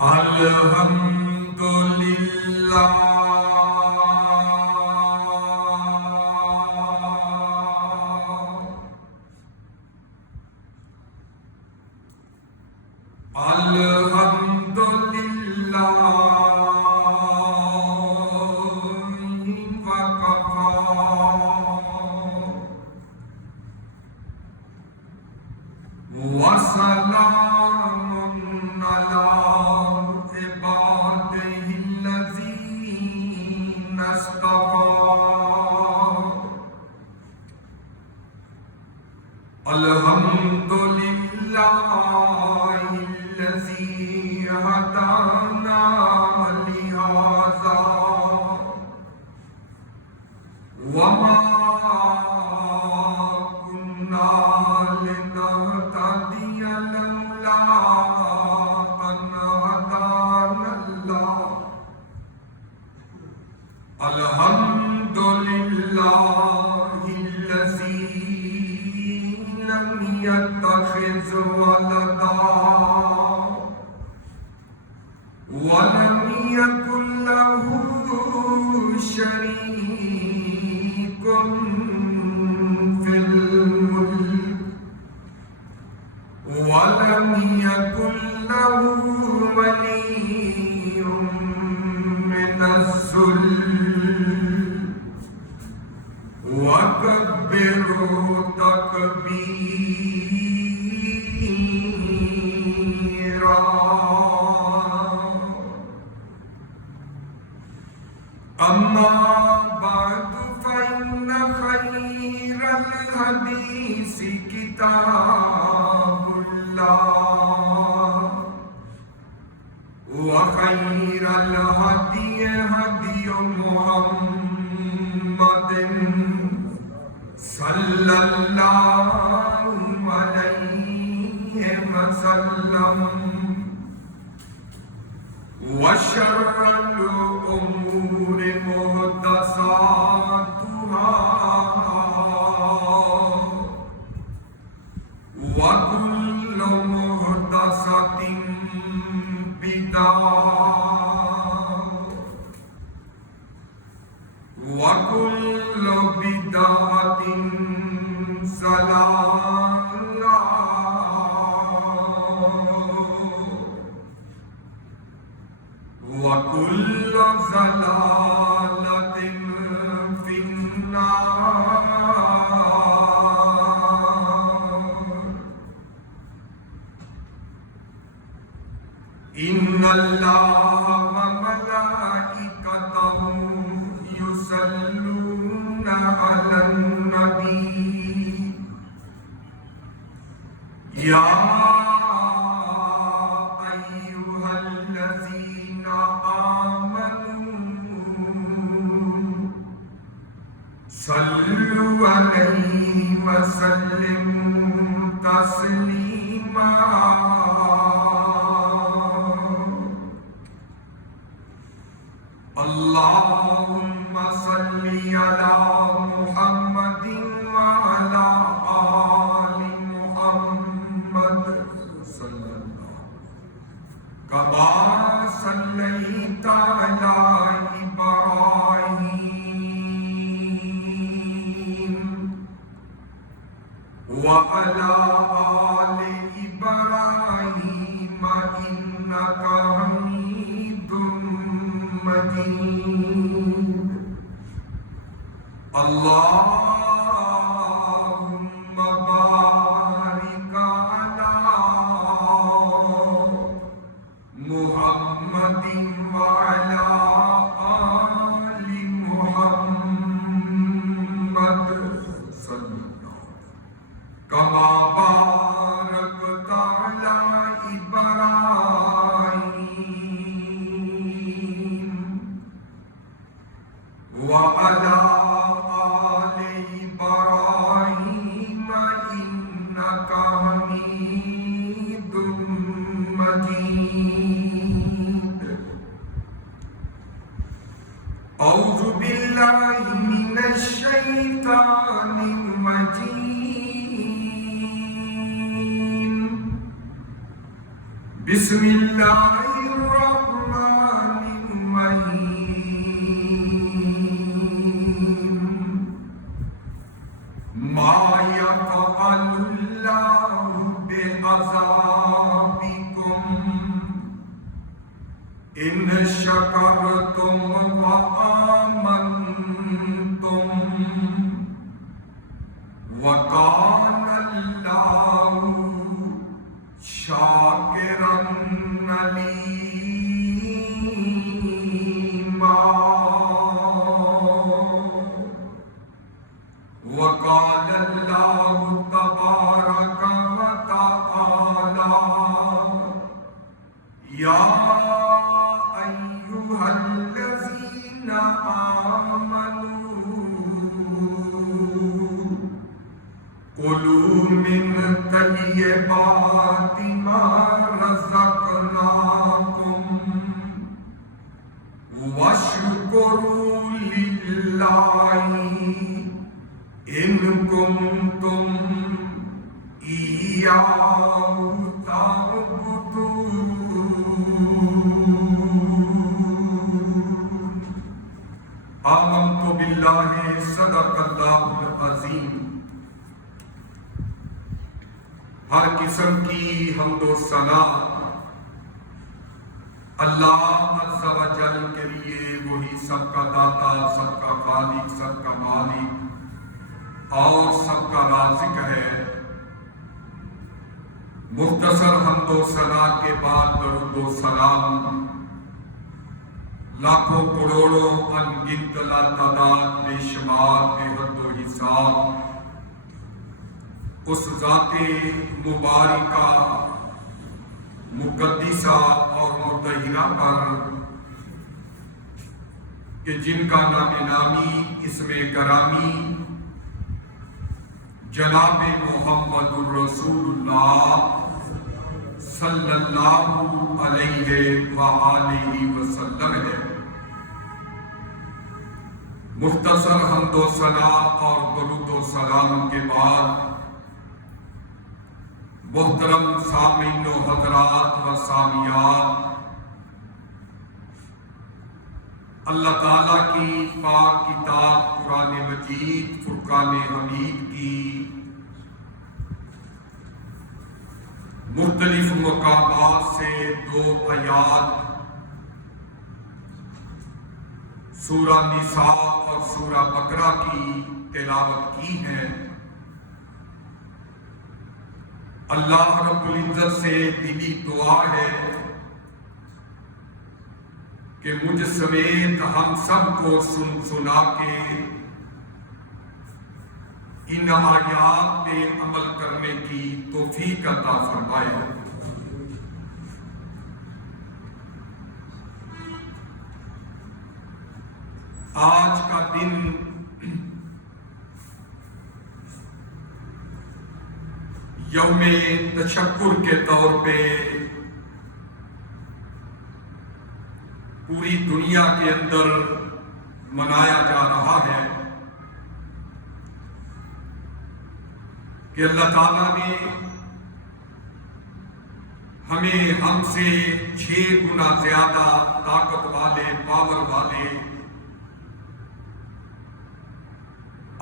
الحمدللہ وسلام على عباده الذين اصطفى الحمد لله الذي هدانا لهذا وما كنا لنهتدي لولا أن هدانا الله الحمد لله الذي لم يتخذ ولدا ولم يكن له شريك في الملك ولم يكن له ولي من الذل وكبره تكبيرا أما بعد فإن خير الحديث كتاب الله وخير الهدي هدي محمد صلى الله عليه وسلم وشر الأمور محدثاتها وكل محدثة بدعة وكل بدعة ضلالة وكل ضلالة في النار إن الله وملائكته يصلون على النبي يا أيها الذين آمنوا صلوا عليه وسلموا تسليما اللهم صل على محمد وعلى آل محمد صلى الله كما صليت على إبراهيم وعلى آل إبراهيم إنك حميد مجيد اللهم بارك على محمد وعلى آل محمد صلى الله كما باركت على إبراهيم وعلى آل إبراهيم إنك حميد مجيد أعوذ بالله من الشيطان الرجيم بسم اللہ الرحمن الرحیم ما یفعل اللہ بعذابکم ان شکرتم وآمنتم وکان اللہ شاکرا علیما وقال اللہ تبارک وتعالی یا ایھا الذین آمنوا کلوا من طیبات ما رزقناکم واشکروا للہ ان کنتم ایاہ تعبدون۔ آمنت باللہ صدق اللہ العظیم۔ ہر قسم کی حمد و ثنا اللہ عز و جل کے لیے، وہی سب کا داتا، سب کا خالق، سب کا مالک اور سب کا رازق ہے۔ مختصر حمد و ثنا کے بعد درود و سلام لاکھوں کروڑوں انگنت لاتعداد بے شمار بے حد و حساب اس ذات مبارکہ مقدسہ اور مطہرہ پر کہ جن کا نام نامی اسم گرامی جناب محمد الرسول اللہ صلی اللہ علیہ وآلہ وسلم ہے۔ مختصر حمد و ثنا اور درود و سلام کے بعد محترم سامعین و حضرات و سامعات، اللہ تعالیٰ کی پاک کتاب قرآن مجید فرقان حمید کی مختلف مقامات سے دو آیات سورہ نساء اور سورہ بقرہ کی تلاوت کی ہے۔ اللہ رب العزت سے دلی دعا ہے کہ مجھ سمیت ہم سب کو سنا کے ان آیات پہ عمل کرنے کی توفیق عطا فرمائے۔ آج کا دن یوم تشکر کے طور پہ پوری دنیا کے اندر منایا جا رہا ہے کہ اللہ تعالیٰ نے ہمیں ہم سے 6 گنا زیادہ طاقت والے، پاور والے،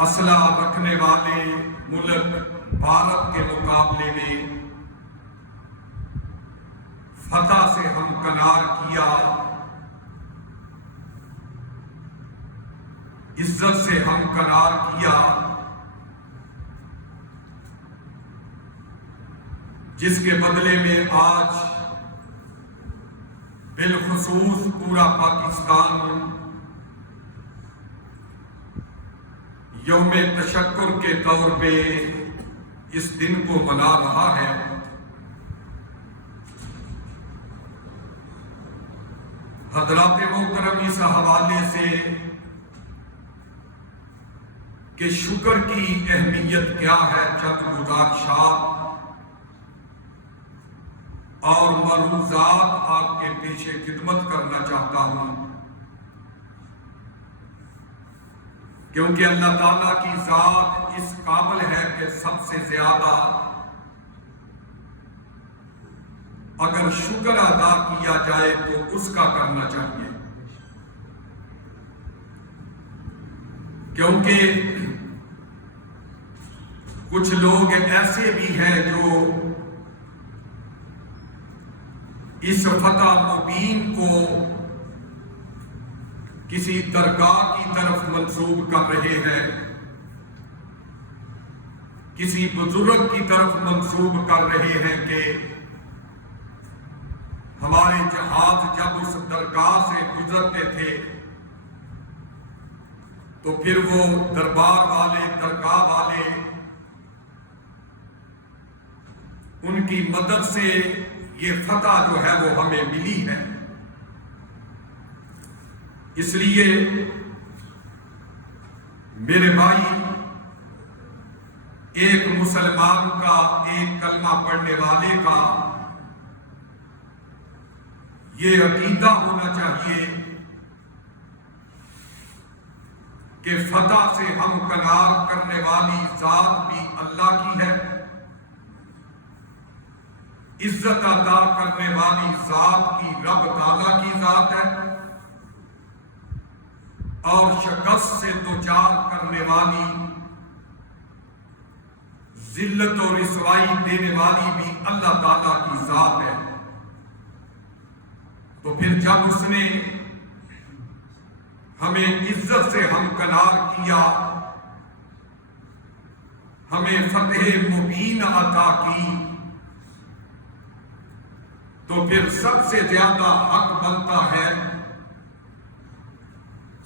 اسلحہ رکھنے والے ملک بھارت کے مقابلے میں فتح سے ہمکنار کیا، عزت سے ہمکنار کیا، جس کے بدلے میں آج بالخصوص پورا پاکستان یوم تشکر کے طور پہ اس دن کو منا رہا ہے۔ حضرات محترم اس حوالے سے کہ شکر کی اہمیت کیا ہے چند گزارشات اور ملحوظات آپ کے پیچھے خدمت کرنا چاہتا ہوں، کیونکہ اللہ تعالیٰ کی ذات اس قابل ہے کہ سب سے زیادہ اگر شکر ادا کیا جائے تو اس کا کرنا چاہیے، کیونکہ کچھ لوگ ایسے بھی ہیں جو اس فتح مبین کو کسی درگاہ کی طرف منسوب کر رہے ہیں، کسی بزرگ کی طرف منسوب کر رہے ہیں کہ ہمارے جہاز جب اس درگاہ سے گزرتے تھے تو پھر وہ دربار والے، درگاہ والے، ان کی مدد سے یہ فتح جو ہے وہ ہمیں ملی ہے۔ اس لیے میرے بھائی، ایک مسلمان کا، ایک کلمہ پڑھنے والے کا یہ عقیدہ ہونا چاہیے کہ فتح سے ہم کنار کرنے والی ذات بھی اللہ کی ہے، عزت عطا کرنے والی ذات کی رب تعالیٰ کی ذات ہے، اور شکست سے دوچار کرنے والی، ذلت و رسوائی دینے والی بھی اللہ تعالیٰ کی ذات ہے۔ تو پھر جب اس نے ہمیں عزت سے ہمکنار کیا، ہمیں فتح مبین عطا کی، تو پھر سب سے زیادہ حق بنتا ہے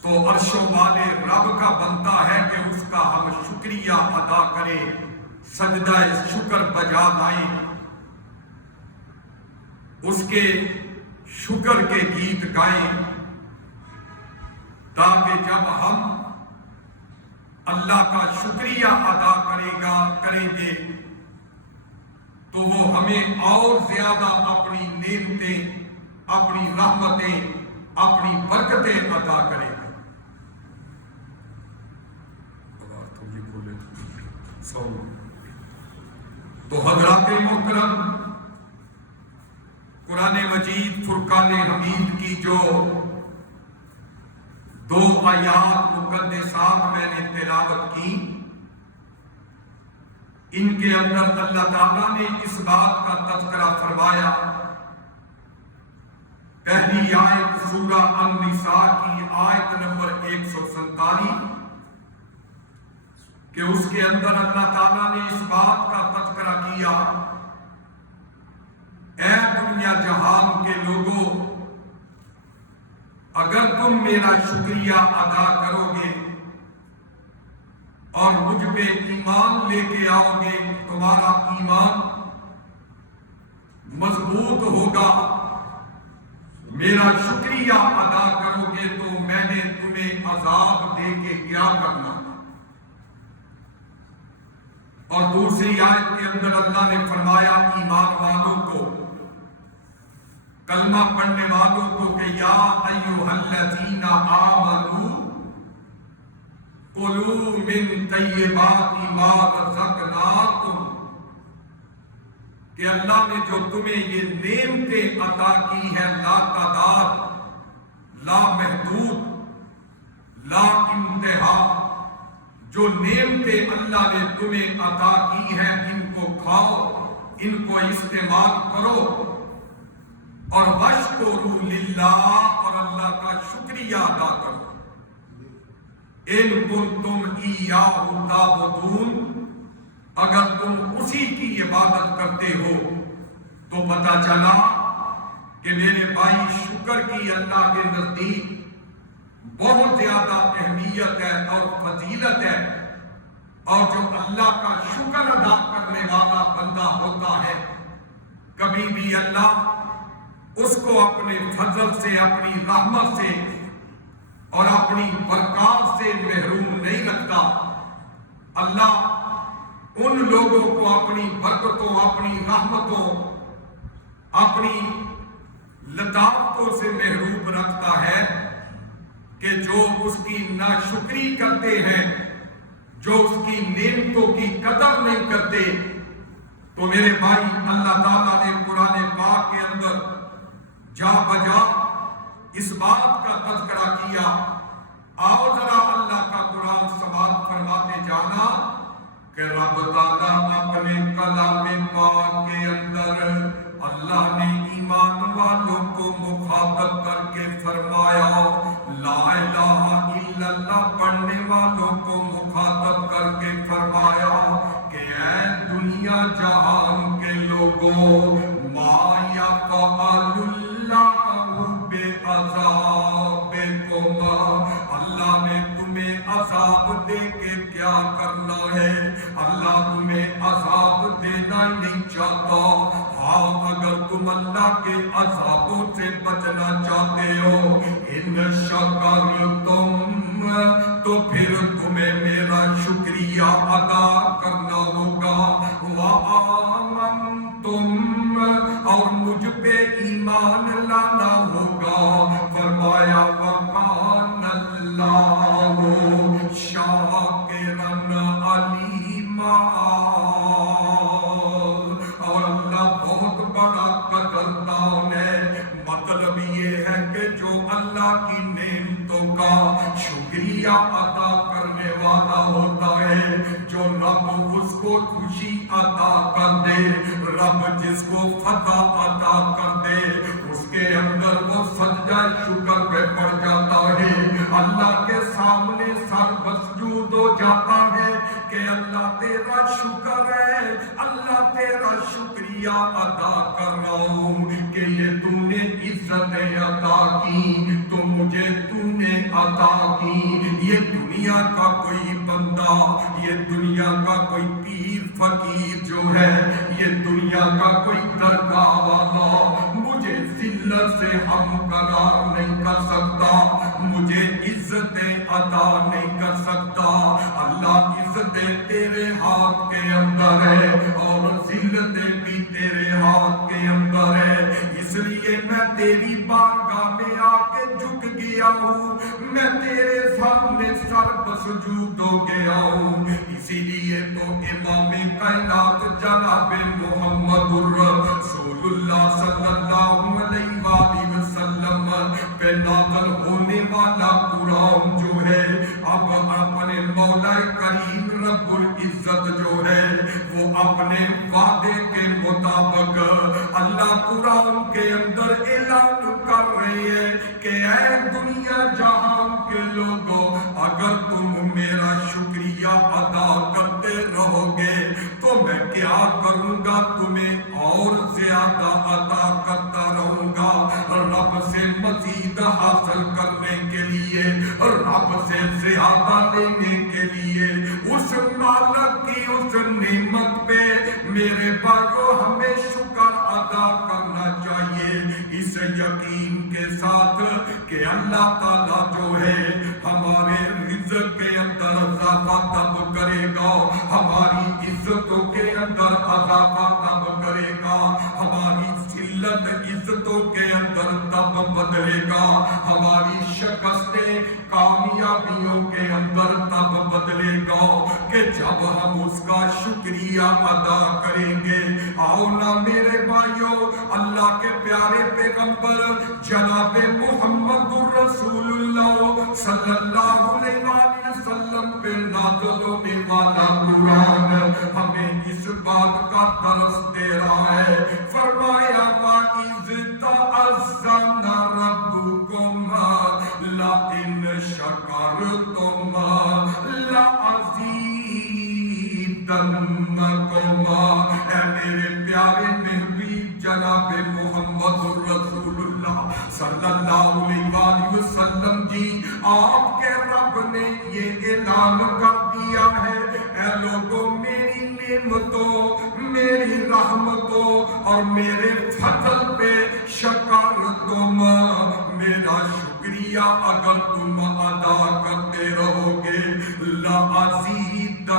تو عرشوں والے رب کا بنتا ہے کہ اس کا ہم شکریہ ادا کریں، سجدہ شکر بجا لائیں، اس کے شکر کے گیت گائیں، تاکہ جب ہم اللہ کا شکریہ ادا کریں گے تو وہ ہمیں اور زیادہ اپنی نعمتیں، اپنی رحمتیں، اپنی برکتیں عطا کرے گا۔ تو حضرات محترم، قرآن مجید فرقان حمید کی جو 2 آیات مقدسات میں نے تلاوت کی، ان کے اندر اللہ تعالیٰ نے اس بات کا تذکرہ فرمایا۔ پہلی آیت سورہ النساء کی آیت نمبر 147 کہ اس کے اندر اللہ تعالیٰ نے اس بات کا تذکرہ کیا، اے دنیا جہان کے لوگوں، اگر تم میرا شکریہ ادا کرو گے اور مجھ پہ ایمان لے کے آؤ گے، تمہارا ایمان مضبوط ہوگا، میرا شکریہ ادا کرو گے تو میں نے تمہیں عذاب دے کے کیا کرنا۔ اور دوسری آیت کے اندر اللہ نے فرمایا ایمان والوں کو، کلمہ پڑھنے والوں کو کہ یا ایھا الذین آمنوا کلوا من طیبات ما رزقناکم، کہ اللہ نے جو تمہیں یہ نعمتیں عطا کی ہے، لا تعداد، لا محدود، لا انتہا، جو نعمتیں اللہ نے تمہیں عطا کی ہیں، ان کو کھاؤ، ان کو استعمال کرو، اور واشکروا للہ، اور اللہ کا شکریہ ادا کرو۔ ان کنتم ایاہ تعبدون، اگر تم اسی کی عبادت کرتے ہو، تو پتہ چلا کہ میرے بھائی شکر کی اللہ کے نزدیک بہت زیادہ اہمیت ہے اور فضیلت ہے، اور جو اللہ کا شکر ادا کرنے والا بندہ ہوتا ہے، کبھی بھی اللہ اس کو اپنے فضل سے، اپنی رحمت سے اور اپنی برکات سے محروم نہیں رکھتا۔ اللہ ان لوگوں کو اپنی برکتوں، اپنی رحمتوں، اپنی لطافتوں سے محروم رکھتا ہے کہ جو اس کی ناشکری کرتے ہیں، جو اس کی نعمتوں کی قدر نہیں کرتے، تو میرے بھائی اللہ تعالیٰ نے قرآن پاک کے اندر جا بجا اس بات کا تذکرہ کیا. آؤ ذرا اللہ کا قرآن سماعت فرماتے جانا کہ رب تعالیٰ اپنے کلام پاک کے اندر اللہ نے ایمان والوں کو مخاطب کر کے فرمایا، لا الہ الا اللہ پڑھنے والوں کو مخاطب کر کے فرمایا کہ اے دنیا جہان کے لوگوں، ما یفعل اللہ بعذابکم، اللہ نے تمہیں عذاب دے کے کیا کرنا ہے؟ اللہ تمہیں عذاب دینا نہیں چاہتا. ہاں اگر تم اللہ کے عذابوں سے بچنا چاہتے ہو، ان شکرتم، تو پھر تمہیں میرا شکریہ ادا کرنا ہوگا، وآمنتم، اور مجھ پہ ایمان لانا ہوگا. فرمایا وکان اللہ شاکرا علیما، اور اللہ بہت بڑا قدردان ہے. مطلب یہ ہے کہ جو اللہ کی نعمتوں کا شکریہ ادا کرنے والا ہوتا ہے، جو رب اس کو خوشی عطا کر دے، رب جس کو فتح عطا کر دے، اس کے اندر وہ سجدہ شکر پہ پڑ جاتا ہے، اللہ کے سامنے سر مسجود ہو جاتا ہے کہ اللہ تیرا شکر ہے، اللہ تیرا شکریہ ادا کر رہا ہوں کہ یہ تو نے عزتیں عطا کی، تو مجھے تو نے عطا کی. یہ دنیا کا کوئی بندہ، یہ دنیا کا کوئی پیر فقیر جو ہے، یہ دنیا کا کوئی درگاہ والا مجھے ذلت سے ہمقرار نہیں کر سکتا، مجھے عزتیں عطا نہیں کر سکتا. اللہ عزتیں تیرے ہاتھ کے اندر ہے اور ذلتیں بھی تیرے ہاتھ کے اندر ہے. اس لیے میں تیری بارگاہ میں آ کے جھک گیا ہوں، میں تیرے سامنے سر بسجود ہو گیا ہوں. اسی لیے تو امام کائنات جناب محمد الرسول اللہ صلی اللہ علیہ وآلہ وسلم پہ نازل ہونے والا قرآن جو ہے، اب اپنے مولا کریم رب العزت جو ہے وہ اپنے وعدے کے مطابق اللہ قرآن کے اندر اعلان کر رہے ہیں کہ اے دنیا جہان کے لوگوں، اگر تم میرا شکریہ ادا کرتے رہو گے تو میں کیا کروں گا؟ تمہیں اور زیادہ عطا کرتا رہوں گا. رب سے مزید حاصل کرنے کے لیے، رب سے زیادہ لینے کے لیے، اس مالک کی اس نعمت پہ میرے بھائیو ہمیں شکر ادا کرنا چاہیے، اس یقین کے ساتھ کہ اللہ تعالیٰ جو ہے ہمارے رزق کے اندر اضافہ تب کرے گا، ہماری عزتوں کے اندر اضافہ تب کرے گا، ہماری ذلت عزتوں کے اندر تب بدلے گا، ہماری شکستیں کامیابیوں کے اندر تب بدلے گا کہ جب ہم اس کا شکریہ ادا کریں گے. آؤ نا میرے بھائیو، اللہ کے پیارے پیغمبر جناب محمد الرسول اللہ صلی اللہ علیہ وآلہ وسلم پہ نازل ہونے والا قرآن ہمیں اس بات کا درس دے رہا ہے. فرمایا وَإِذْ تَأَذَّنَ رَبُّكُمْ لَئِنْ شَكَرْتُمْ لَأَزِيدَنَّكُمْ. اے میرے پیارے نبی جناب محمد الرسول اللہ صلی اللہ علیہ وآلہ وسلم جی، آپ کے رب نے یہ اعلان کر دیا ہے، اے لوگوں میری نعمتوں، میری رحمتوں اور میرے فضل پہ شکر تم، میرا شکریہ اگر تم ادا کرتے رہو گے، لَأَزِيدَنَّكُمْ،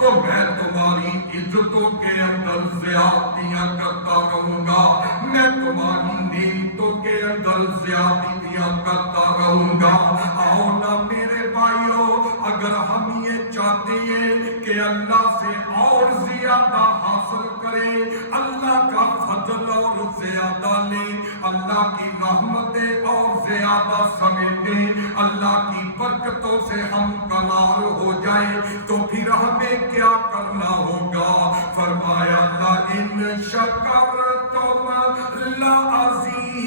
تو میں تمہاری عزتوں کے اندر زیادتیاں کرتا رہوں گا، میں تمہاری نعمتوں کے اندر زیادتیاں کرتا رہوں گا. آؤ نا میرے بھائیو، اگر ہم یہ چاہتے ہیں کہ اللہ سے اور زیادہ زیادہ حاصل کرے، اللہ کا فضل اور زیادہ لے، اللہ کی رحمتیں اور زیادہ سمیٹے، اللہ کی برکتوں سے ہم کنار ہو جائے، تو پھر ہمیں کیا کرنا ہوگا؟ فرمایا لَإِنْ شَكَرْتُمْ لَأَزِيدَنَّكُمْ،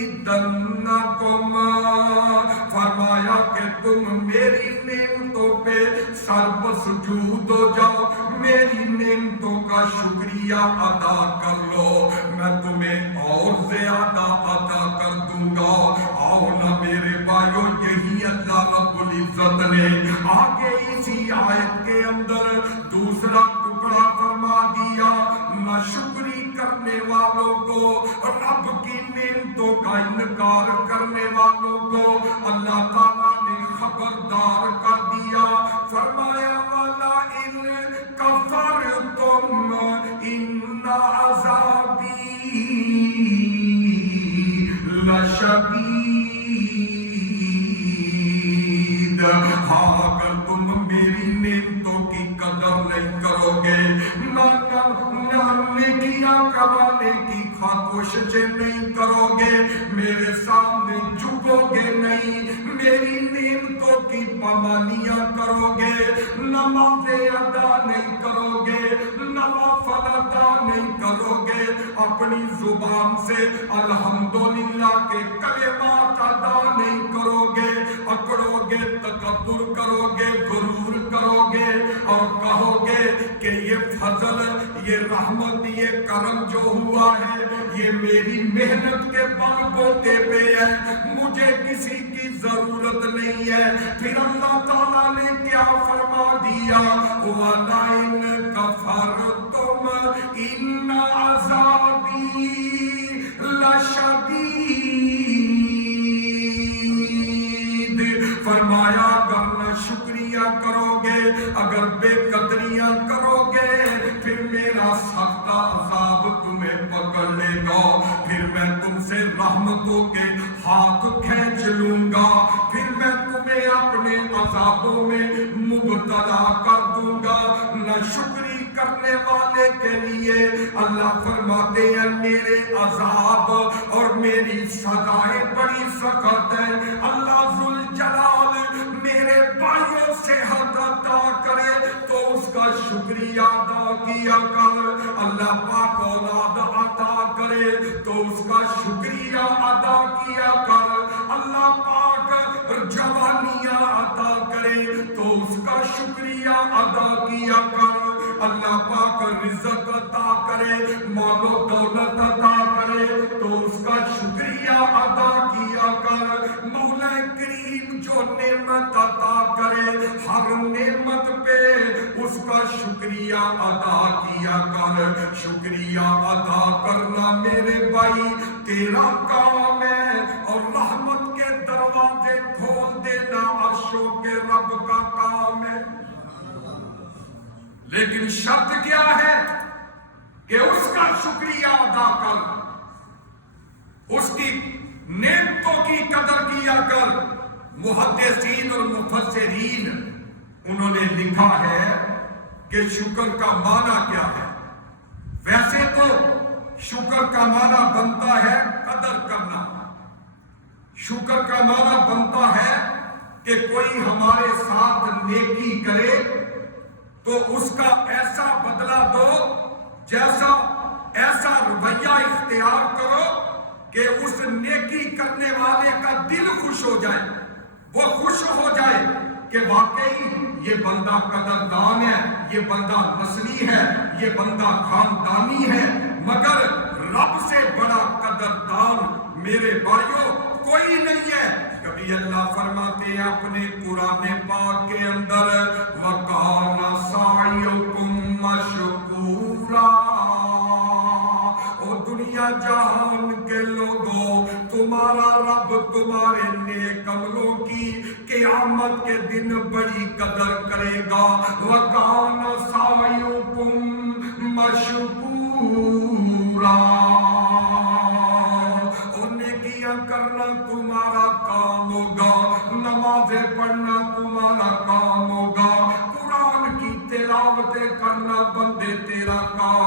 فرمایا کہ تم میری نعمتوں پہ سر بسجود ہو جاؤ، میری نعمتوں کا شکریہ ادا کر لو، میں تمہیں اور زیادہ عطا کر دوں گا۔ آؤ نا میرے بھائیو، یہی اللہ رب العزت نے آگے اسی آیت کے اندر دوسرا ٹکڑا فرما دیا، ناشکری کرنے والوں کو، رب کی نعمتوں کا انکار کرنے والوں کو اللہ تعالیٰ نے خبردار کر دیا، فرمایا وَلَئِن كَفَرْتُمْ إِنَّ عَذَابِي لَشَدِيدٌ، ہاں اگر تم میری نعمتوں کی قدر نہیں کرو گے، نیکیاں کمانے کی کوششیں نہیں کرو گے، میرے سامنے جھکو گے نہیں، میری نعمتوں کی پامالیاں کرو گے، نمازیں ادا نہیں کرو گے، نوافل ادا نہیں کرو گے، اپنی زبان سے الحمدللہ کے کلمات ادا نہیں کرو گے، اکڑو گے، تکبر کرو گے، غرور کرو گے، اور کہو گے کہ یہ فضل، یہ رحمت، یہ کرم جو ہوا ہے یہ میری محنت کے بل بوتے پہ ہے، مجھے کسی کی ضرورت نہیں ہے، پھر اللہ تعالیٰ نے کیا فرما دیا؟ وَلَئِن كَفَرْتُمْ إِنَّ عَذَابِي لَشَدِيدٌ، فرمایا اگر نہ شکریہ کرو گے، اگر بے قدریاں کرو گے، پھر میرا سخت عذاب تمہیں پکڑ لے گا، پھر میں تم سے رحمتوں کے ہاتھ کھینچ لوں گا، پھر میں تمہیں اپنے عذابوں میں مبتلا کر دوں گا۔ ناشکری کرنے والے کے لیے اللہ فرماتے ہیں میرے عذاب اور میری سزائیں بڑی سخت ہیں۔ اللہ ذوالجلال میرے بھائیوں سے صحت عطا کرے تو اس کا شکریہ ادا کیا کر، اللہ پاک اولاد عطا کرے تو اس کا شکریہ ادا کیا کر، اللہ پاک جوانیاں عطا کرے تو اس کا شکریہ ادا کیا کر، اللہ پاک رزق عطا کرے، مال و دولت عطا کرے تو اس کا شکریہ ادا کیا کر، مولا کریم جو نعمت عطا کرے ہر نعمت پہ اس کا شکریہ ادا کیا کر۔ شکریہ ادا کرنا میرے بھائی تیرا کام ہے، اور رحمت کے دروازے کھول دینا عرشوں کے رب کا کام ہے، لیکن شرط کیا ہے کہ اس کا شکریہ ادا کر، اس کی نعمتوں کی قدر کیا کر۔ محدثین اور مفسرین انہوں نے لکھا ہے کہ شکر کا معنی کیا ہے؟ ویسے تو شکر کا معنی بنتا ہے قدر کرنا، شکر کا معنی بنتا ہے کہ کوئی ہمارے ساتھ نیکی کرے تو اس کا ایسا بدلہ دو، جیسا ایسا رویہ اختیار کرو کہ اس نیکی کرنے والے کا دل خوش ہو جائے، وہ خوش ہو جائے کہ واقعی یہ بندہ قدردان ہے، یہ بندہ نسلی ہے، یہ بندہ خاندانی ہے، مگر رب سے بڑا قدردان میرے بھائیوں کوئی نہیں ہے۔ کبھی اللہ فرماتے ہیں اپنے قرآن پاک کے اندر وَكَانَ سَعْيُكُمْ مَشْكُورًا، او دنیا جہان کے لوگوں تمہارا رب تمہارے نیک عملوں کی قیامت کے دن بڑی قدر کرے گا۔ وَكَانَ سَعْيُكُمْ مَشْكُورًا، کرنا تمہارا کام ہوگا، نمازیں پڑھنا تمہارا کام ہوگا، قرآن کی تلاوتیں کرنا بندے تیرا کام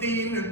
3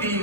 3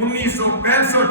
1965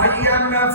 IMF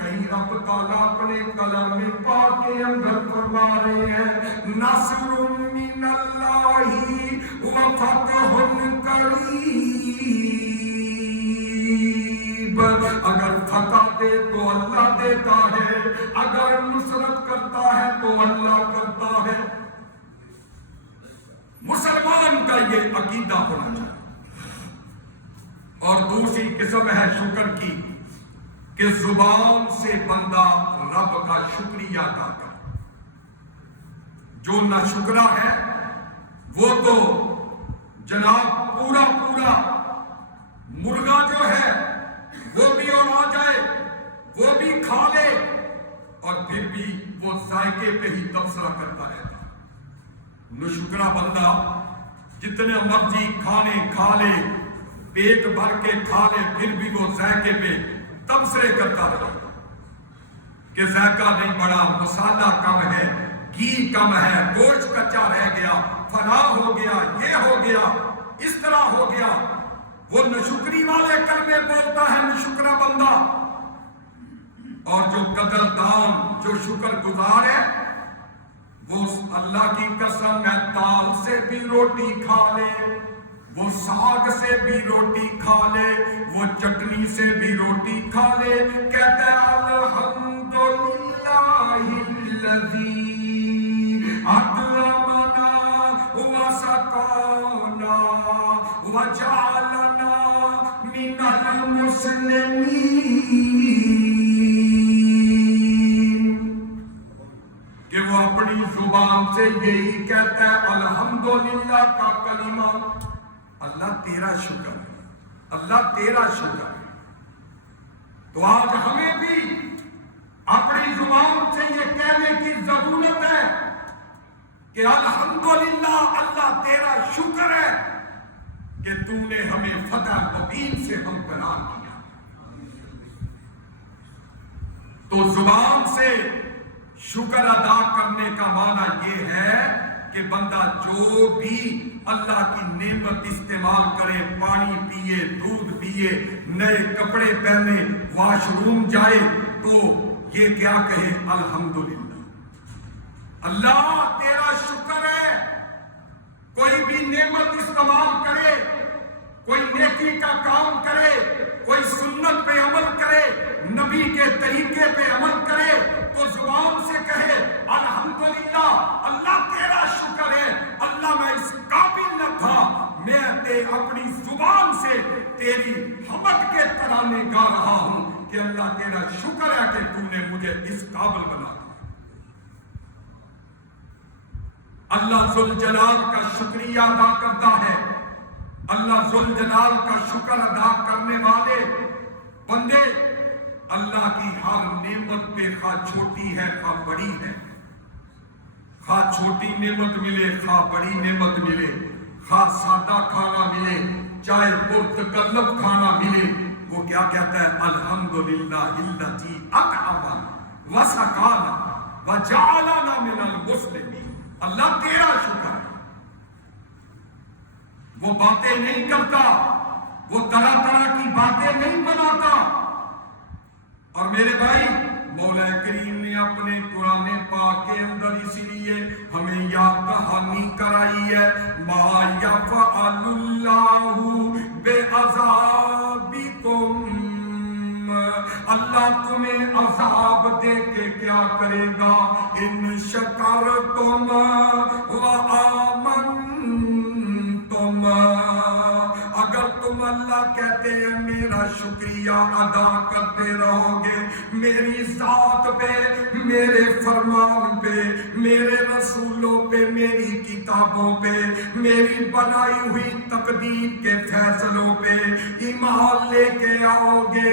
کہیں رب تعالیٰ اپنے کلام پاک کے اندر فرما رہے ہیں نصر من اللہ و فتح قریب، اگر فتح دے تو اللہ دیتا ہے، اگر نصرت کرتا ہے تو اللہ کرتا ہے۔ مسلمان کا یہ عقیدہ ہونا چاہیے۔ اور دوسری قسم ہے شکر کی کہ زبان سے بندہ رب کا شکریہ ادا کرے۔ جو ناشکرا ہے وہ تو جناب پورا مرغا جو ہے وہ بھی اور آ جائے وہ بھی کھا لے اور پھر بھی وہ ذائقے پہ ہی تبصرہ کرتا رہتا۔ ناشکرا بندہ جتنے مرضی کھانے کھا لے، پیٹ بھر کے کھا لے، پھر بھی وہ ذائقے پہ تبصرے کرتا رہے کہ ذائقہ نہیں بڑا، مسالہ کم ہے، گھی کم ہے، گوشت کچا رہ گیا، فلاں ہو گیا، یہ ہو گیا، اس طرح ہو گیا۔ وہ ناشکری والے کلمے بولتا ہے ناشکرا بندہ، اور جو قدردان، جو شکر گزار ہے، وہ اللہ کی قسم ہے دال سے بھی روٹی کھا لے، وہ ساگ سے بھی روٹی کھا لے، وہ چٹنی سے بھی روٹی کھا لے، کہتا ہے الحمدللہ الذی اطعمنا وسقانا وجعلنا من المسلمین، کہ وہ اپنی زبان سے یہی کہتا ہے الحمدللہ کا کلمہ، اللہ تیرا شکر ہے، اللہ تیرا شکر ہے۔ تو آج ہمیں بھی اپنی زبان سے یہ کہنے کی ضرورت ہے کہ الحمدللہ اللہ تیرا شکر ہے کہ تو نے ہمیں فتح مبین سے ہمکنار کیا۔ تو زبان سے شکر ادا کرنے کا معنی یہ ہے کہ بندہ جو بھی اللہ کی نعمت استعمال کرے، پانی پیے، دودھ پیے، نئے کپڑے پہنے، واش روم جائے، تو یہ کیا کہے الحمدللہ، اللہ تیرا شکر ہے۔ کوئی بھی نعمت استعمال کرے، کوئی نیکی کا کام کرے، کوئی سنت پہ عمل کرے، نبی کے طریقے پہ عمل کرے، تو زبان سے کہے الحمدللہ، اللہ تیرا شکر ہے، اللہ میں اس قابل نہ تھا، میں اپنی زبان سے تیری حمد کے ترانے گا رہا ہوں کہ اللہ تیرا شکر ہے کہ تو نے مجھے اس قابل بنا دیا۔ اللہ ذوالجلال کا شکریہ ادا کرتا ہے۔ اللہ ذوالجلال کا شکر ادا کرنے والے بندے اللہ کی ہر نعمت پہ، خواہ چھوٹی ہے خواہ بڑی ہے، خواہ چھوٹی نعمت ملے خواہ بڑی نعمت ملے، خواہ سادہ کھانا ملے چاہے پرتکلف کھانا ملے، وہ کیا کہتا ہے الحمدللہ الذی اطعمنا وسقانا وجعلنا من المسلمین، اللہ تیرا شکر ہے۔ وہ باتیں نہیں کرتا، وہ طرح طرح کی باتیں نہیں بناتا۔ اور میرے بھائی، مولا کریم نے اپنے قرآن پاک کے اندر اسی لیے ہمیں یاد کہانی کرائی ہے، ما یفعل اللہ بعذابکم، اللہ تمہیں عذاب دے کے کیا کرے گا، ان شکرتم وآمنتم، اگر تم اللہ کہتے ہیں میرا شکریہ ادا کرتے رہو گے، میری ذات پہ، میرے فرمان پہ، میرے رسولوں پہ، میری کتابوں پہ، میری بنائی ہوئی تقدیر کے فیصلوں پہ ایمان لے کے آؤ گے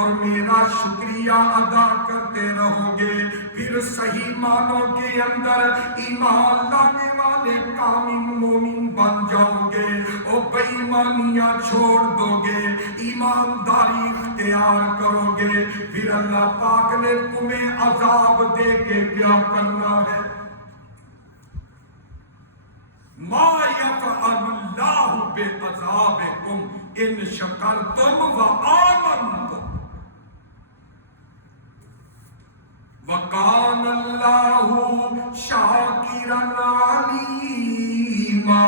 اور میرا شکریہ ادا کرتے رہو گے، پھر صحیح معنوں کے اندر ایمان لانے والے کامل مومن بن جاؤ گے، اور بے ایمانیاں چھوڑ دو گے، ایمانداری اختیار کرو گے، پھر اللہ پاک نے تمہیں عذاب دے کے کیا کرنا ہے۔ ما یفعل اللہ بعذابکم ان شکرتم وآمنتم، شاکرن علیما،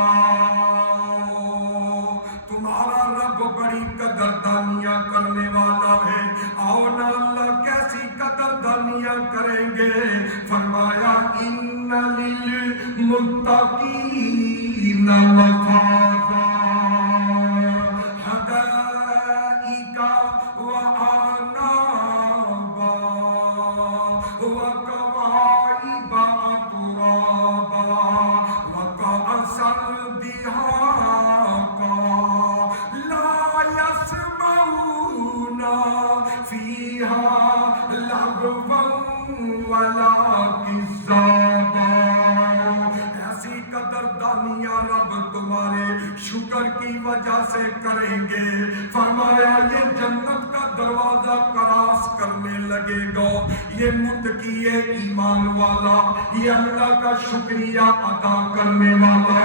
تمہارا رب بڑی قدردانیاں کرنے والا ہے۔ آؤ نا اللہ کیسی قدردانیاں کریں گے؟ فرمایا ان للمتقین مفازا حدائق وأعنابا وكواعب أترابا وكأسا دهاقا لا يسمعون فيها لغوا ولا كذابا۔ ایسی قدردانیاں رب تمہارے شکر کی وجہ سے کریں گے۔ فرمایا یہ جنت کا دروازہ کراس کرنے لگے گا، یہ متقی ایمان والا، یہ اللہ کا شکریہ ادا کرنے والا،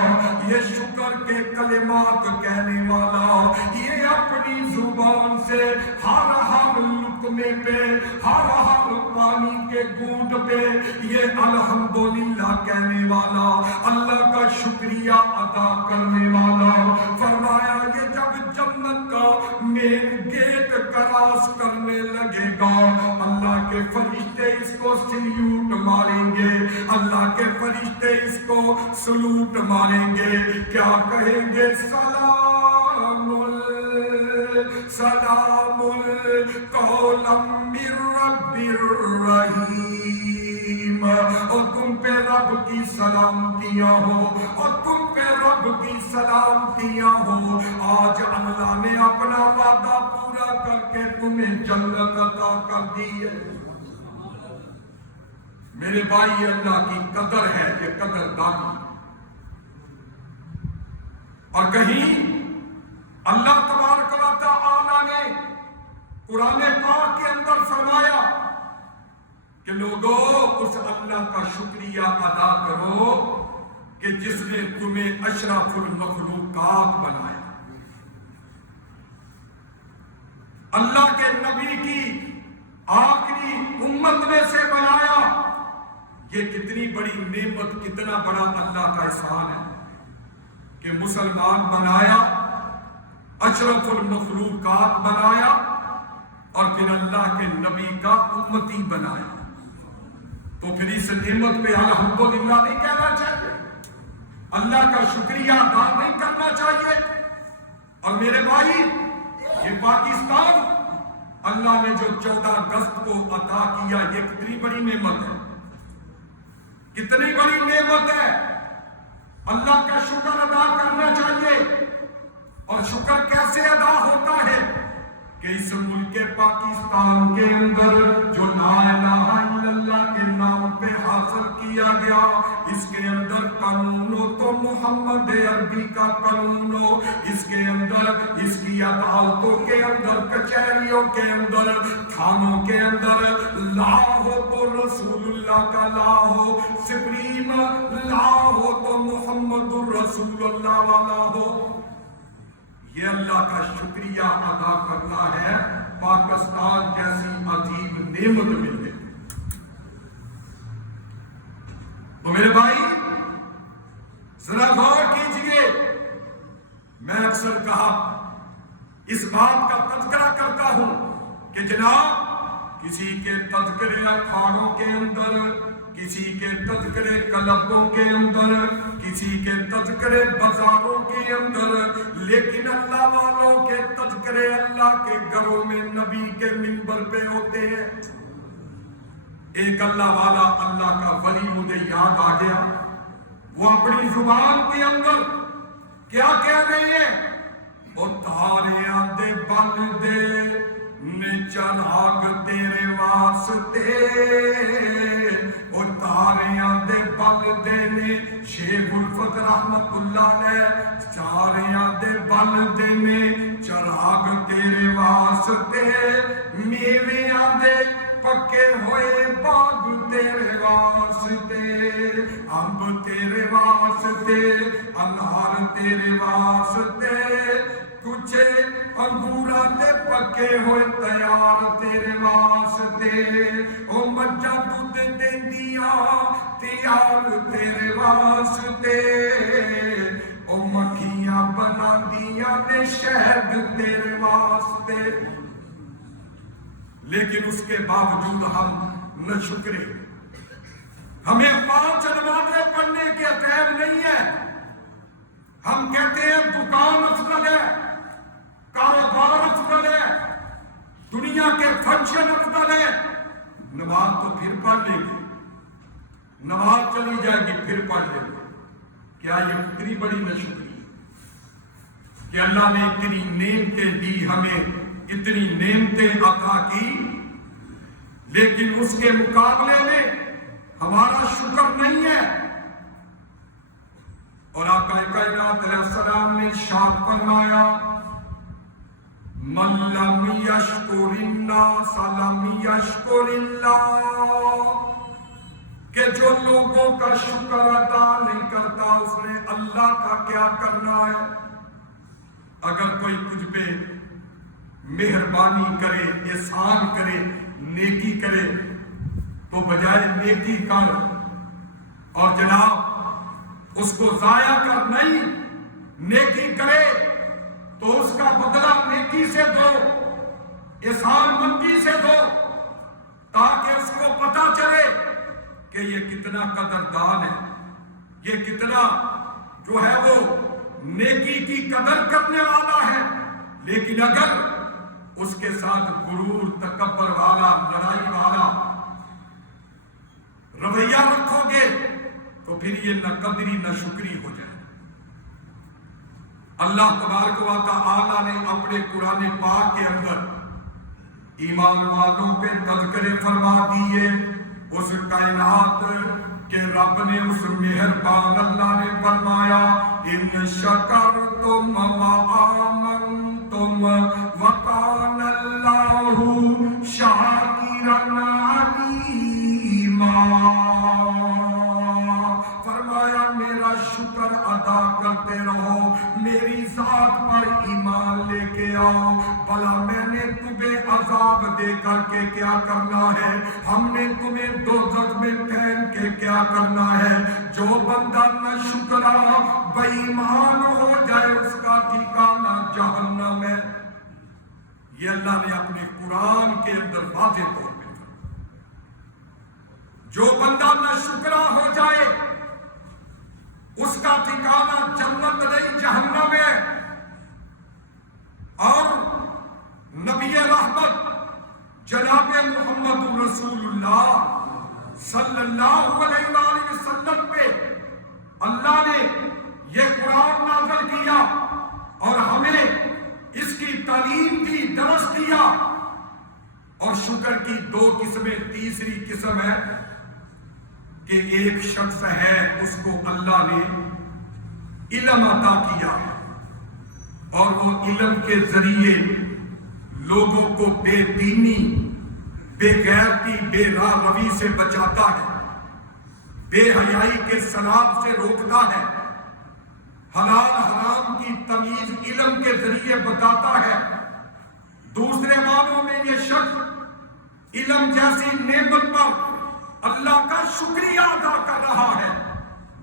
یہ شکر کے کلمات کہنے والا، یہ اپنی زبان سے ہر لقمے پہ، ہر پانی کے گھونٹ پہ یہ الحمدللہ کہنے والا، اللہ کا شکریہ ادا کرنے والا۔ فرمایا یہ جب جنت کا مین گیٹ کراس کرنے لگے گا، اللہ کے فرشتے اس کو سلیوٹ ماریں گے، اللہ کے فرشتے اس کو سلوٹ ماریں گے، کیا کہیں گے؟ سلام قولا من رب الرحیم۔ اور تم پہ رب کی سلامتیاں ہو، اور تم پہ رب کی سلامتیاں ہو۔ آج اللہ نے اپنا وعدہ پورا کر کے تمہیں جنت عطا کر دی ہے۔ میرے بھائی یہ اللہ کی قدر ہے، یہ قدردانی۔ اور کہیں اللہ تبارک و تعالی نے قرآن پاک کے اندر فرمایا کہ لوگوں اس اللہ کا شکریہ ادا کرو کہ جس نے تمہیں اشرف المخلوقات بنایا، اللہ کے نبی کی آخری امت میں سے بنایا۔ یہ کتنی بڑی نعمت، کتنا بڑا اللہ کا احسان ہے کہ مسلمان بنایا، اشرف المخلوقات بنایا، اور پھر اللہ کے نبی کا امتی بنایا۔ تو پھر اس نعمت پہ الحمدللہ نہیں کہنا چاہیے؟ اللہ کا شکریہ ادا نہیں کرنا چاہیے؟ اور میرے بھائی یہ پاکستان اللہ نے جو 14 اگست کو عطا کیا، یہ کتنی بڑی نعمت ہے، کتنی بڑی نعمت ہے۔ اللہ کا شکر ادا کرنا چاہیے۔ اور شکر کیسے ادا ہوتا ہے کہ اس ملک پاکستان کے اندر جو لا الہ الا اللہ کے نام پہ حاصل کیا گیا، اس کے اندر قانون ہو تو محمد عربی کا قانون ہو، اس کے اندر اس کی عدالتوں کے اندر، کچہریوں کے اندر، تھانوں کے اندر لا ہو تو رسول اللہ کا لا ہو، سپریم لا ہو تو محمد الرسول اللہ والا ہو۔ یہ اللہ کا شکریہ ادا کرنا ہے، پاکستان جیسی عجیب نعمت مل گئی۔ تو میرے بھائی ذرا غور کیجئے، میں اکثر کہا اس بات کا تذکرہ کرتا ہوں کہ جناب کسی کے تذکرے اکھاڑوں کے اندر، کسی کے تذکرے کلبوں کے اندر، کسی کے تذکرے بازاروں کے اندر، لیکن اللہ والوں کے تذکرے اللہ کے گھروں میں نبی کے منبر پہ ہوتے ہیں۔ ایک اللہ والا، اللہ کا ولی مجھے یاد آ گیا، وہ اپنی زبان کے اندر کیا کہہ رہی ہے؟ وہ تاریاں دے بل دے نے چراغ تیرے واسطے، وہ تاریاں دے بل دے نے شیخ الفت رحمت اللہ علیہ، تاریاں دے بل دے نے چراغ تیرے واسطے، میویاں دے پکے ہوئے باغ تیرے واسطے، امب تیرے واسطے، انہار تیرے واسطے، تجھے انگوراں دے پکے ہوئے تیار تیرے واسطے، او مجھا دودھ دیندیاں تیار تیرے واسطے، او مکھیاں بناندیاں نے شہد تیرے واسطے، لیکن اس کے باوجود ہم نہ شکرے۔ ہمیں 5 نمازیں پڑھنے کے ٹائم نہیں ہے، ہم کہتے ہیں دکان افضل ہے، کاروبار افضل ہے، دنیا کے فنکشن افضل ہے، نماز تو پھر پڑھ لیں گے، نماز چلی جائے گی پھر پڑھ لیں گے۔ کیا یہ اتنی بڑی ناشکری کہ اللہ نے اتنی نعمتیں دی، ہمیں اتنی نعمتیں عطا کی، لیکن اس کے مقابلے میں ہمارا شکر نہیں ہے؟ اور آقا کائنات علیہ السلام نے ارشاد فرمایا من لم یشکر الناس لم یشکر اللہ، کہ جو لوگوں کا شکر ادا نہیں کرتا اس نے اللہ کا کیا کرنا ہے؟ اگر کوئی تجھ پہ مہربانی کرے، احسان کرے، نیکی کرے تو بجائے نیکی کر اور جناب اس کو ضائع کر نہیں، نیکی کرے تو اس کا بدلہ نیکی سے دو، احسان مندی سے دو، تاکہ اس کو پتا چلے کہ یہ کتنا قدردان ہے، یہ کتنا جو ہے وہ نیکی کی قدر کرنے والا ہے۔ لیکن اگر اس کے ساتھ غرور، تکبر والا، لڑائی والا رویہ رکھو گے تو پھر یہ نہ قدری نہ شکری ہو جائے۔ اللہ تبارک و تعالی نے اپنے قرآن پاک کے اندر ایمان والوں پہ تذکرے فرما دیے، اس کائنات کہ رب نے اس مہربان اللہ نے فرمایا ان شکرتم وآمنتم وکان اللہ شاکرا علیما، فرمایا میرا شکر ادا کرتے رہو، میری ذات پر ایمان لے کے آؤ، بھلا میں نے تمہیں عذاب دے کر کے کیا کرنا ہے، ہم نے تمہیں دوزخ میں پھینک کے کیا کرنا ہے۔ جو بندہ نہ شکرا بے ایمان ہو جائے اس کا ٹھکانہ جہنم ہے۔ یہ اللہ نے اپنے قرآن کے اندر واضح طور پہ جو بندہ نہ شکرا ہو جائے اس کا ٹھکانہ جنت نہیں جہنم ہے۔ اور نبی رحمت جناب محمد رسول اللہ صلی اللہ علیہ وآلہ وسلم پہ اللہ نے یہ قرآن نازل کیا اور ہمیں اس کی تعلیم دی، درس دیا۔ اور شکر کی 2 قسمیں، تیسری قسم ہے کہ ایک شخص ہے اس کو اللہ نے علم عطا کیا اور وہ علم کے ذریعے لوگوں کو بے دینی، بے غیرتی، بے راہ روی سے بچاتا ہے، بے حیائی کے شراب سے روکتا ہے، حلال حرام کی تمیز علم کے ذریعے بتاتا ہے۔ دوسرے معنوں میں یہ شخص علم جیسی نعمت پر اللہ کا شکریہ ادا کر رہا ہے۔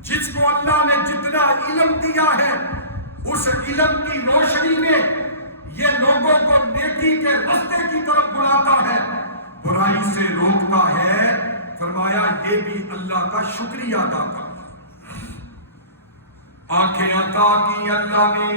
جس کو اللہ نے جتنا علم دیا ہے اس علم کی روشنی میں یہ لوگوں کو نیکی کے راستے کی طرف بلاتا ہے، برائی سے روکتا ہے۔ فرمایا یہ بھی اللہ کا شکریہ ادا کرتا ہے۔ آنکھیں عطا کی اللہ نے،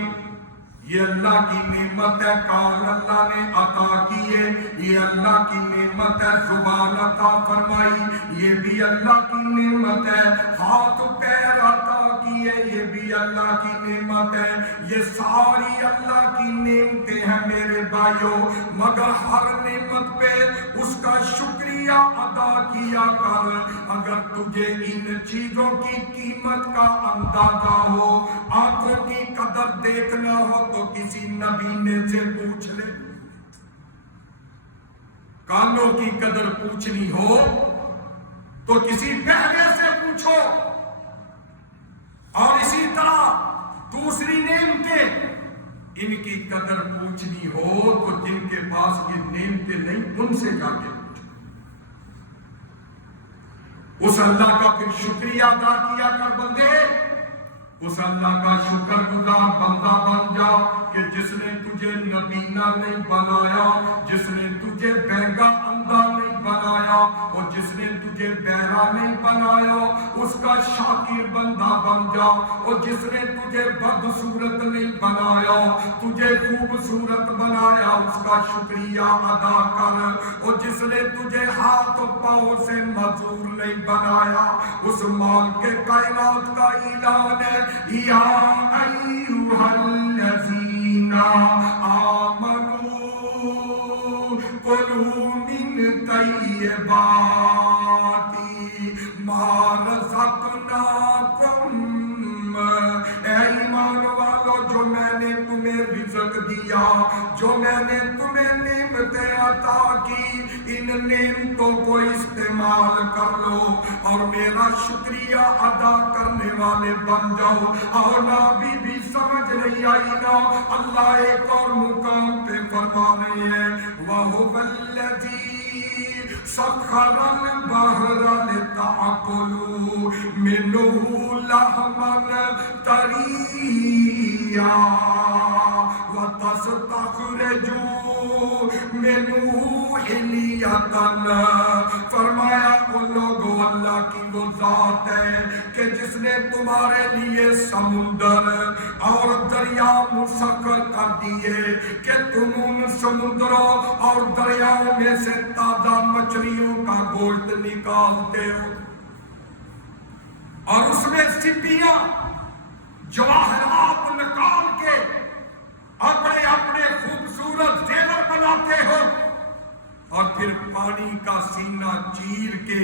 یہ اللہ کی نعمت ہے۔ کان اللہ نے عطا کیے، یہ اللہ کی نعمت ہے۔ زبان عطا فرمائی، یہ بھی اللہ کی نعمت ہے۔ ہاتھ پیر عطا کیے، یہ بھی اللہ کی نعمت ہے۔ یہ ساری اللہ کی نعمتیں ہیں میرے بھائیوں، مگر ہر نعمت پہ اس کا شکریہ ادا کیا کر۔ اگر تجھے ان چیزوں کی قیمت کا اندازہ ہو، آنکھوں کی قدر دیکھنا ہو تو کسی نبینے سے پوچھ لے، کانوں کی قدر پوچھنی ہو تو کسی بہرے سے پوچھو، اور اسی طرح دوسری نعمتیں ان کی قدر پوچھنی ہو تو جن کے پاس یہ نعمتیں نہیں ان سے جا کے پوچھو. اس اللہ کا پھر شکریہ ادا کیا کر بندے. اس اللہ کا شکر گزار بندہ بن جا کہ جس نے تجھے نبینا نہیں بنایا, جس نے تجھے بینگا اندھا نہیں بنایا, اور جس نے تجھے بہرا نہیں بنایا اس کا شاکر بندہ بن جا. اور جس نے تجھے بدصورت نہیں بنایا, تجھے خوبصورت بنایا, اس کا شکریہ ادا کر. اور جس نے تجھے ہاتھ پاؤں سے معذور نہیں بنایا, اس مالک کائنات کا اعلان ہے یا ایھا الذین آمنوا کلوا من طیبات ما رزقناکم. اے ایمان والو, جو میں نے تمہیں رزق دیا, جو میں نے تمہیں نعمتیں عطا کی, ان نعمتوں کو استعمال کر لو اور میرا شکریہ ادا کرنے والے بن جاؤ. اور نبی بھی سمجھ نہیں آئی نا, اللہ ایک اور مقام پہ فرما رہے ہیں وَهُوَ الَّذِي سَخَّرَ الْبَحْرَ لِتَأْكُلُوا مِنْهُ لَحْمًا طَرِيًّا وَتَسْتَخْرِجُوا مِنْهُ حِلْيَةً. فرمایا ان لوگوں, اللہ کی وہ ذات ہے کہ جس نے تمہارے لیے سمندر اور دریا مسخر کر دیے کہ تم ان سمندروں اور دریاؤں میں سے تازہ مچھلیوں کا گوشت نکالتے ہو, اور اس میں سپیاں جواہرات نکال کے اپنے اپنے خوبصورت زیور بناتے ہو, اور پھر پانی کا سینہ چیر کے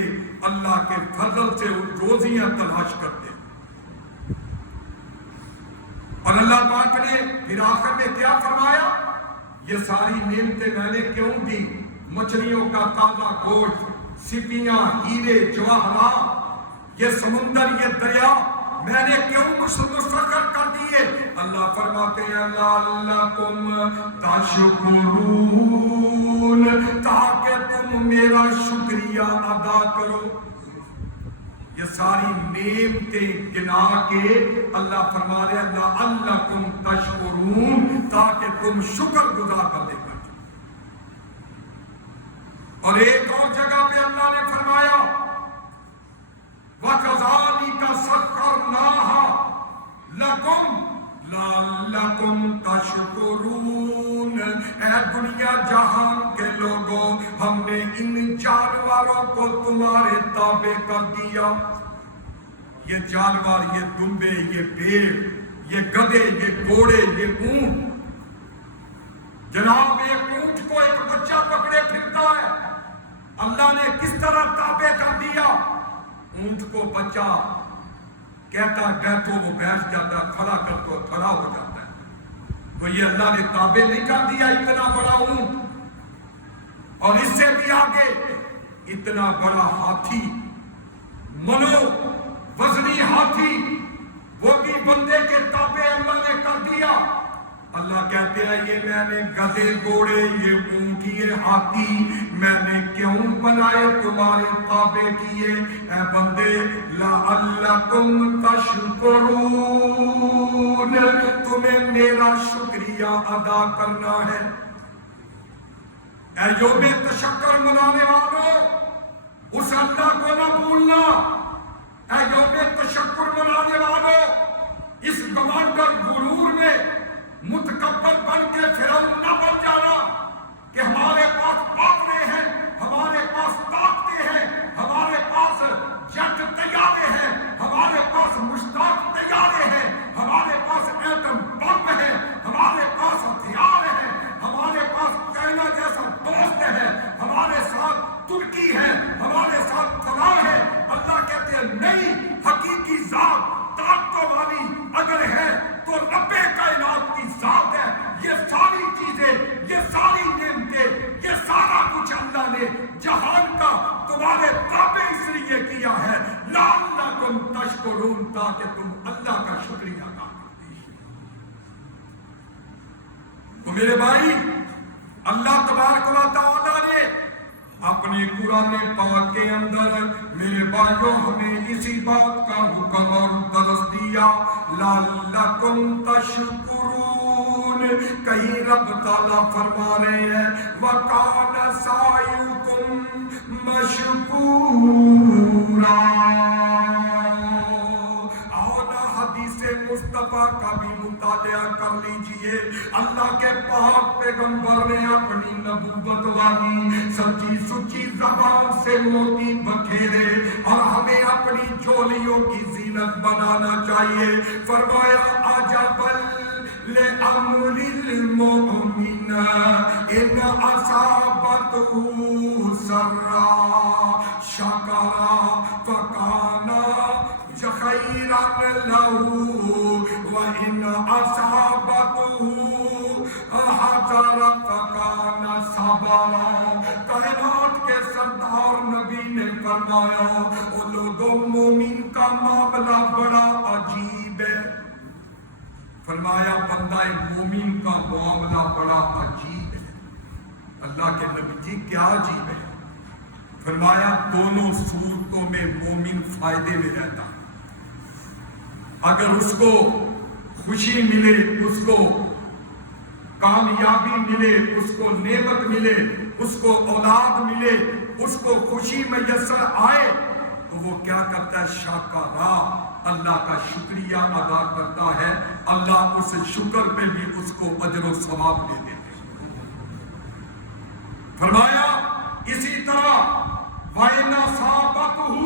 اللہ کے فضل سے روزیاں تلاش کرتے ہو. اور اللہ پاک نے پھر آخر میں کیا فرمایا, یہ ساری نعمتیں میں نے کیوں دی, مچھلیوں کا تازہ گوشت, سپیاں, ہیرے, جواہرات, یہ سمندر, یہ دریا میں نے کیوں مسخر کر دیے. اللہ فرماتے ہیں لعلکم تشکرون, تاکہ تم میرا شکریہ ادا کرو. یہ ساری نعمتیں گنا کے اللہ فرما رہے ہیں لعلکم تشکرون, تاکہ تم شکر گزار بندے بن جاؤ. اور ایک اور جگہ پہ اللہ نے فرمایا وَكَذَلِكَ سَخَّرْنَاهَا لَكُمْ لَعَلَّكُمْ تَشْكُرُونَ. اے دنیا جہان کے لوگوں, ہم نے ان جانوروں کو تمہارے تابع کر دیا. یہ جانور, یہ دمبے, یہ بھیڑ, یہ گدھے, یہ گھوڑے, یہ اونٹ. جناب ایک اونٹ کو ایک بچہ پکڑے پھرتا ہے, اللہ نے کس طرح تابع کر دیا. اونٹ کو بچہ کہتا ہے بیٹھو, وہ بیٹھ جاتا ہے, کھڑا کر تو کھڑا ہو جاتا ہے. تو یہ اللہ نے تابع نہیں کر دیا اتنا بڑا اونٹ. اور اس سے بھی آگے اتنا بڑا ہاتھی, منو وزنی ہاتھی, وہ بھی بندے کے تابع اللہ نے کر دیا. اللہ کہتے ہیں یہ میں نے گدھے, گھوڑے, یہ اونٹ, یہ ہاتھی میں نے کیوں بنائے, تمہارے تابع کیے. اے بندے لعلکم تشکرون, تمہیں میرا شکریہ ادا کرنا ہے. اے یوم تشکر منانے والوں, اس اللہ کو نہ بھولنا. اے یوم تشکر منانے والوں, اس گمانڈر غرور میں متکبر بن کے فرعون نہ بن جانا کہ ہمارے پاس پاکرے ہیں, ہمارے پاس طاقتیں ہیں, ہمارے پاس جٹ تیارے ہیں, ہمارے پاس مشتاق تیارے ہیں, ہمارے پاس ایٹم بم ہے, ہمارے پاس ہتھیار ہے, ہمارے پاس چائنا جیسا دوست ہے, ہمارے ساتھ ترکی ہے, ہمارے ساتھ فلاں ہے. اللہ کہتے ہیں نہیں, حقیقی ذات طاقتوں والی اگر ہے تو رب کائنات کی ذات ہے. یہ ساری چیزیں, یہ ساری نعمتیں, یہ سارا کچھ اللہ نے جہان کا تمہارے تابع اس لیے کیا ہے لعلکم تشکرون, تاکہ تم اللہ کا شکریہ ادا کرو. میرے بھائی، اللہ تبارک و تعالیٰ نے اپنے قرآن پاک کے اندر میرے بھائیوں ہمیں اسی بات کا حکم اور درس دیا، لعلکم تشکرون۔ کہیں رب تعالیٰ فرما رہے ہیں وَقَانَ سَعْيُكُمْ مَشْكُورًا۔ حدیث مصطفیٰ کا بھی مطالعہ کر لیجئے۔ اللہ کے پاک پیغمبر نے اپنی نبوت والی سچی سچی زبان سے موتی بکھیرے اور ہمیں اپنی چولیوں کی زینت بنانا چاہیے۔ فرمایا عجباً لأمر المؤمن إن أصابته سرا شكرا فكان خيرا له وإن أصابته حسرا فكان صبرا۔ کائنات کے سردار نبی نے فرمایا او لوگوں مومن کا معاملہ بڑا عجیب ہے۔ فرمایا بندہ مومن کا معاملہ بڑا عجیب ہے۔ اللہ کے نبی جی کیا عجیب ہے؟ فرمایا دونوں صورتوں میں مومن فائدے میں رہتا ہے۔ اگر اس کو خوشی ملے، اس کو کامیابی ملے، اس کو نعمت ملے، اس کو اولاد ملے، اس کو خوشی میسر آئے تو وہ کیا کرتا ہے؟ شاکرا، اللہ کا شکریہ ادا کرتا ہے۔ اللہ اس شکر پہ بھی اس کو اجر و ثواب دے دیتے ہیں۔ فرمایا اسی طرح وَإِنْ أَصَابَتْهُ،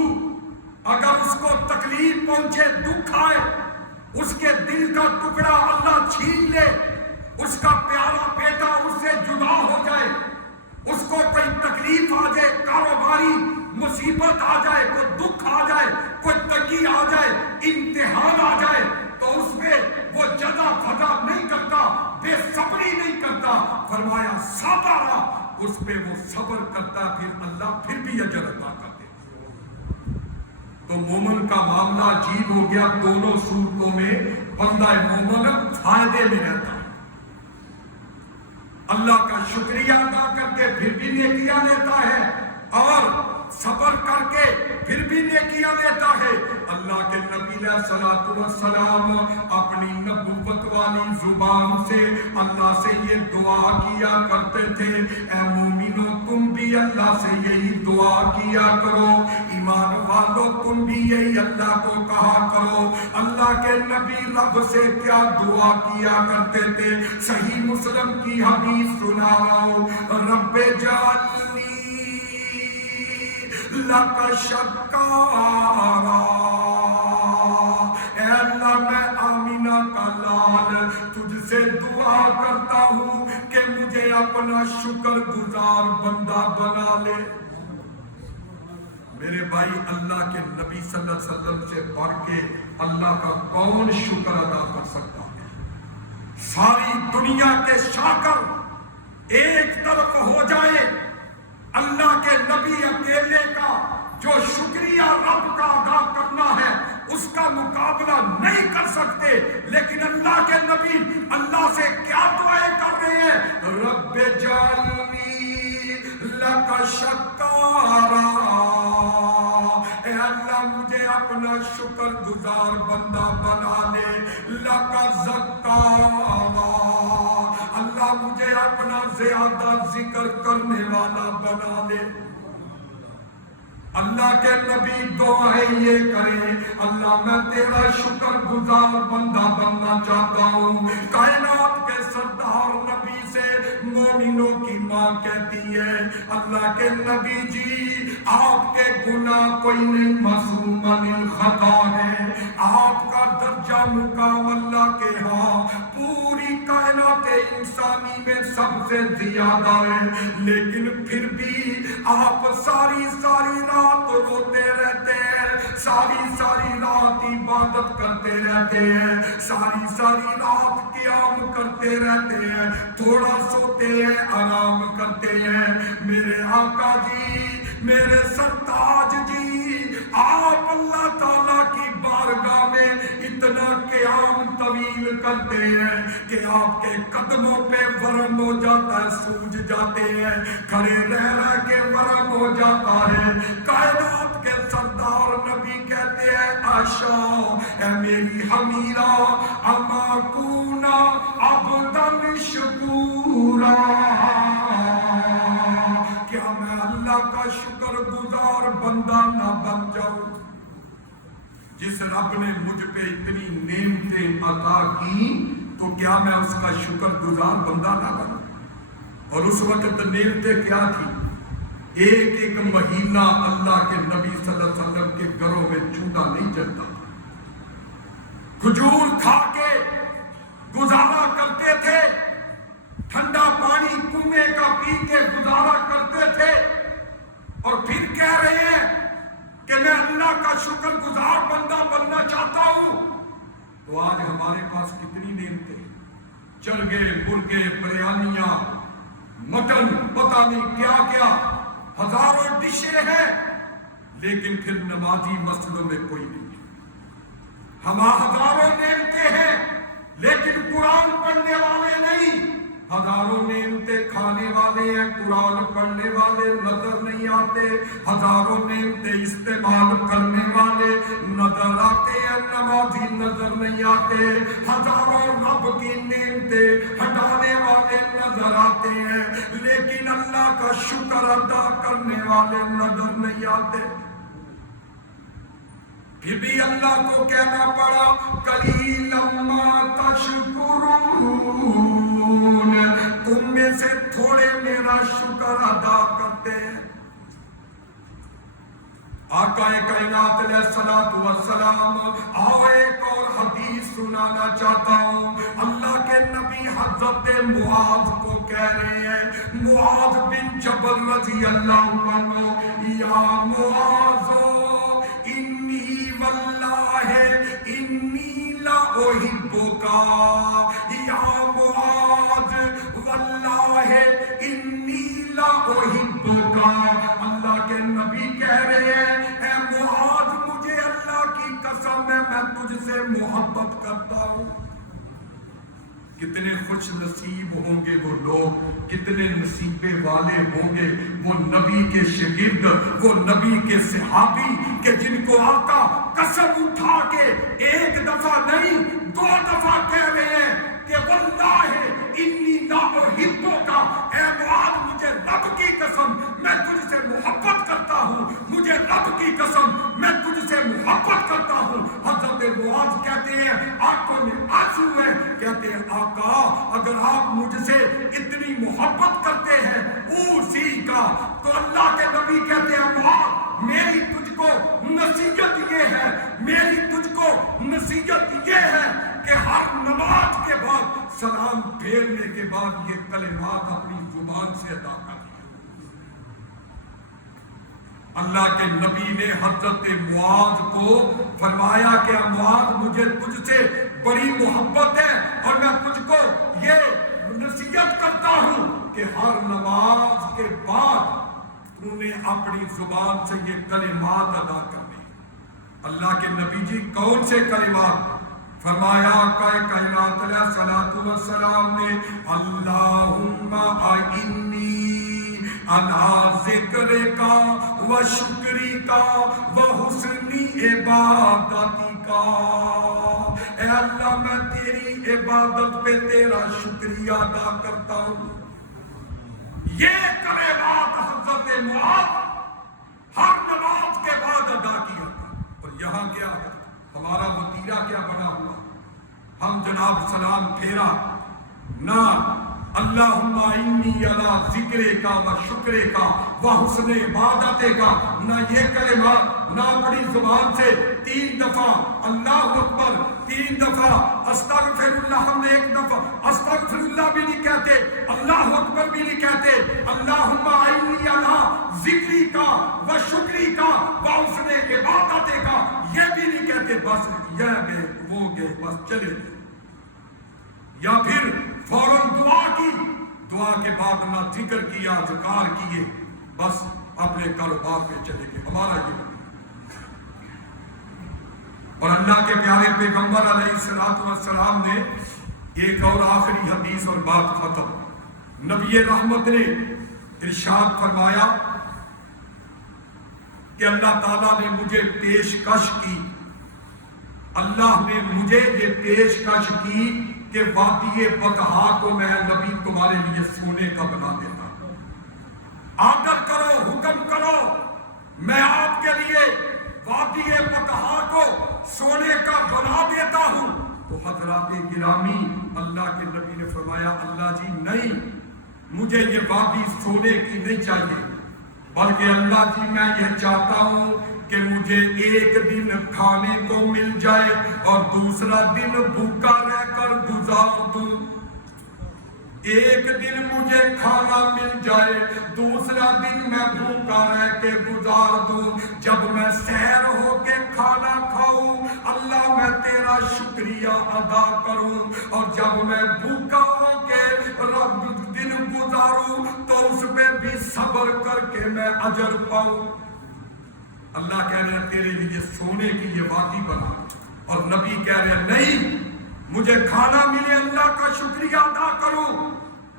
اگر اس کو تکلیف پہنچے، دکھ آئے، اس کے دل کا ٹکڑا اللہ چھین لے، اس کا پیارا بیٹا اس سے جدا ہو جائے، اس کو کوئی تکلیف آ جائے، کاروباری مصیبت آ جائے، کوئی دکھ آ جائے، کوئی تنگی آ جائے، امتحان آ جائے، تو اس میں وہ جزا فضا نہیں کرتا، بے صبری نہیں کرتا۔ فرمایا صبرا، اس پہ وہ صبر کرتا، پھر اللہ پھر بھی اجر عطا کرتے۔ تو مومن کا معاملہ عجیب ہو گیا، دونوں صورتوں میں بندہ مومن فائدے میں رہتا ہے، اللہ کا شکریہ ادا کر کے پھر بھی نیکیاں لیتا ہے، اور صبر کر کے پھر بھی نیکیاں لیتا ہے۔ اللہ کے نبی علیہ الصلوۃ والسلام اپنی نبوت والی زبان سے اللہ سے یہ دعا کیا کرتے تھے، اے مومنو تم بھی اللہ سے یہی دعا کیا کرو، ایمان والو تم بھی یہی اللہ کو کہا کرو۔ اللہ کے نبی رب سے کیا دعا کیا کرتے تھے؟ صحیح مسلم کی حدیث سنا رہا ہوں، رب جعلنی لک شکارا، اے اللہ میں آمینہ کا لال تجھ سے دعا کرتا ہوں کہ مجھے اپنا شکر گزار بندہ بنا لے۔ میرے بھائی، اللہ کے نبی صلی اللہ علیہ وسلم سے بڑھ کے اللہ کا کون شکر ادا کر سکتا ہے؟ ساری دنیا کے شاکر ایک طرف ہو جائے، اللہ کے نبی اکیلے کا جو شکریہ رب کا ادا کرنا ہے اس کا مقابلہ نہیں کر سکتے۔ لیکن اللہ کے نبی اللہ سے کیا دعائیں کر رہے ہیں؟ رب جعلنی لک شکارا، اے اللہ مجھے اپنا شکر گزار بندہ بنا لے، لک ذکارا، اللہ مجھے اپنا زیادہ ذکر کرنے والا بنا لے۔ اللہ کے نبی دعائیں یہ کریں، اللہ میں تیرا شکر گزار بندہ بننا چاہتا ہوں۔ کائنات کے سردار نبی سے مومنوں کی ماں کہتی ہے، اللہ کے نبی جی آپ کے گناہ کوئی نہیں، معصوم من الخطا ہے، آپ کا درجہ مقام اللہ کے ہاں پوری کائنات انسانی میں سب سے زیادہ ہے، لیکن پھر بھی آپ ساری رات روتے رہتے ہیں، ساری رات عبادت کرتے رہتے ہیں، ساری رات قیام کرتے رہتے ہیں، تھوڑا سوتے ہیں، آرام کرتے ہیں۔ میرے آقا جی، میرے سرتاج جی، آپ اللہ تعالیٰ کی بارگاہ میں اتنا قیام طویل کرتے ہیں کہ آپ کے قدموں پہ ورم ہو جاتا ہے، سوج جاتے ہیں، کھڑے رہ کے ورم ہو جاتا ہے۔ کائنات کے سردار نبی کہتے ہیں عائشہ اے میری حمیرہ اما کونا عبداً شکورا، کیا میں اللہ کا شکر گزار بندہ نہ بن جاؤں؟ جس رب نے مجھ پہ اتنی نعمتیں عطا کی تو کیا میں اس کا شکر گزار بندہ نہ بنوں؟ اور اس وقت نعمتیں کیا تھی؟ ایک ایک مہینہ اللہ کے نبی صلی اللہ علیہ وسلم کے گھروں میں چولہا نہیں جلتا، کھجور کھا کے گزارا کرتے تھے، ٹھنڈا پانی کنویں کا پی کے گزارا کرتے تھے، اور پھر کہہ رہے ہیں کہ میں اللہ کا شکر گزار بندہ بننا چاہتا ہوں۔ تو آج ہمارے پاس کتنی نعمتیں، چرگے، مرغے، بریانیاں، مٹن، پتہ نہیں کیا کیا، ہزاروں ڈشیں ہیں، لیکن پھر نمازی مسجدوں میں کوئی نہیں ہے۔ ہزاروں نعمتیں ہیں لیکن قرآن پڑھنے والے نہیں، ہزاروں نعمتیں کھانے والے ہیں، قرآن پڑھنے والے نظر نہیں آتے، ہزاروں نعمتیں استعمال کرنے والے نظر آتے ہیں، نمازی نظر نہیں آتے، ہزاروں رب کی نعمتیں ہٹانے والے نظر آتے ہیں، لیکن اللہ کا شکر ادا کرنے والے نظر نہیں آتے۔ پھر بھی اللہ کو کہنا پڑا قلیلا ما تشکرون، تم میں سے تھوڑے میرا شکر ادا کرتے ہیں۔ آقا کائنات علیہ الصلوۃ والسلام، آؤ ایک اور حدیث سنانا چاہتا ہوں۔ اللہ کے نبی حضرت معاذ کو کہہ رہے ہیں، معاذ بن جبل رضی اللہ عنہ، یا معاذ انی واللہ انی لا احبک، یا معاذ واللہ انی لا احبک۔ اللہ کے نبی کہہ رہے ہیں اے معاذ مجھے اللہ کی قسم ہے میں تجھ سے محبت کرتا ہوں۔ کتنے خوش نصیب ہوں گے وہ لوگ، کتنے نصیبے والے ہوں گے وہ نبی کے شاگرد، وہ نبی کے صحابی کہ جن کو آقا قسم اٹھا کے ایک دفعہ نہیں 2 دفعہ کہہ رہے ہیں کہ واللہ انی لا احبک، اے معاذ مجھے رب کی قسم میں تجھ سے محبت کرتا ہوں، مجھے رب کی قسم میں تجھ سے محبت کرتا ہوں۔ حضرت معاذ کہتے ہیں آنکھوں میں آنسو ہیں، کہتے ہیں آقا اگر آپ مجھ سے اتنی محبت کرتے ہیں اسی کا، تو اللہ کے نبی کہتے ہیں معاذ میری تجھ کو نصیحت یہ ہے، میری تجھ کو نصیحت یہ ہے کہ ہر نماز کے بعد سلام پھیرنے کے بعد یہ کلمات اپنی زبان سے ادا کر۔ اللہ کے نبی نے حضرت معاذ کو فرمایا کہ معاذ مجھے تجھ سے بڑی محبت ہے اور میں تجھ کو یہ نصیحت کرتا ہوں کہ ہر نماز کے بعد انہیں اپنی زبان سے یہ کلمات ادا کرنے۔ اللہ کے نبی جی کون سے کلمات؟ فرمایا کائنات علیہ الصلوۃ والسلام نے اللہم اعنی علی ذکرک و شکرک و حسن عبادتک، اے اللہ میں تیری عبادت پہ تیرا شکریہ ادا کرتا ہوں۔ یہ کلمات حضرت معاذ ہر نماز کے بعد ادا کیا تھا۔ اور یہاں کیا ہے ہمارا وتیرہ کیا بنا ہوا؟ ہم جناب سلام پھیرا نہ اللہم انی علی ذکرک و شکرک و حسن عبادتک، نہ یہ کلمات نہ اپنی زبان سے 3 دفعہ اللہ اکبر، 3 دفعہ استغفر اللہ، ہم نے 1 دفعہ استغفر اللہ بھی نہیں کہتے، اللہ اکبر بھی نہیں کہتے، اللہم انی علی ذکرک و شکرک و حسن عبادتک یہ بھی نہیں کہتے، بس یہ گئے وہ گئے بس چلے گئے، یا پھر فوراً دعا کی، دعا کے بعد نہ ذکر کیا اذکار کیے، بس اپنے کاروبار پہ چلے گئے۔ ہمارا یہ اور اللہ کے پیارے پیغمبر علیہ السلام نے ایک اور آخری حدیث اور بات ختم، نبی رحمت نے ارشاد فرمایا کہ اللہ تعالیٰ نے مجھے پیشکش کی، اللہ نے مجھے یہ پیشکش کی کہ وادی بطحا کو میں نبی تمہارے لیے سونے کا بنا دیتا ہوں، آرڈر کرو، حکم کرو، میں آپ کے لیے وادی بطحا کو سونے کا بنا دیتا ہوں۔ تو حضرات گرامی، اللہ کے نبی نے فرمایا اللہ جی نہیں، مجھے یہ وادی سونے کی نہیں چاہیے، بلکہ اللہ جی میں یہ چاہتا ہوں کہ مجھے ایک دن کھانے کو مل جائے اور دوسرا دن بھوکا رہ کر گزار دوں، ایک دن مجھے کھانا مل جائے، دوسرا دن میں بھوکا رہ کے گزار دوں، جب میں سیر ہو کے کھانا کھاؤں اللہ میں تیرا شکریہ ادا کروں، اور جب میں بھوکا ہو کے دن گزاروں تو اس میں بھی صبر کر کے میں اجر پاؤں۔ اللہ کہہ رہے ہیں تیرے لیے سونے کی یہ وادی بنا، اور نبی کہہ رہے ہیں نہیں، مجھے کھانا ملے اللہ کا شکریہ ادا کروں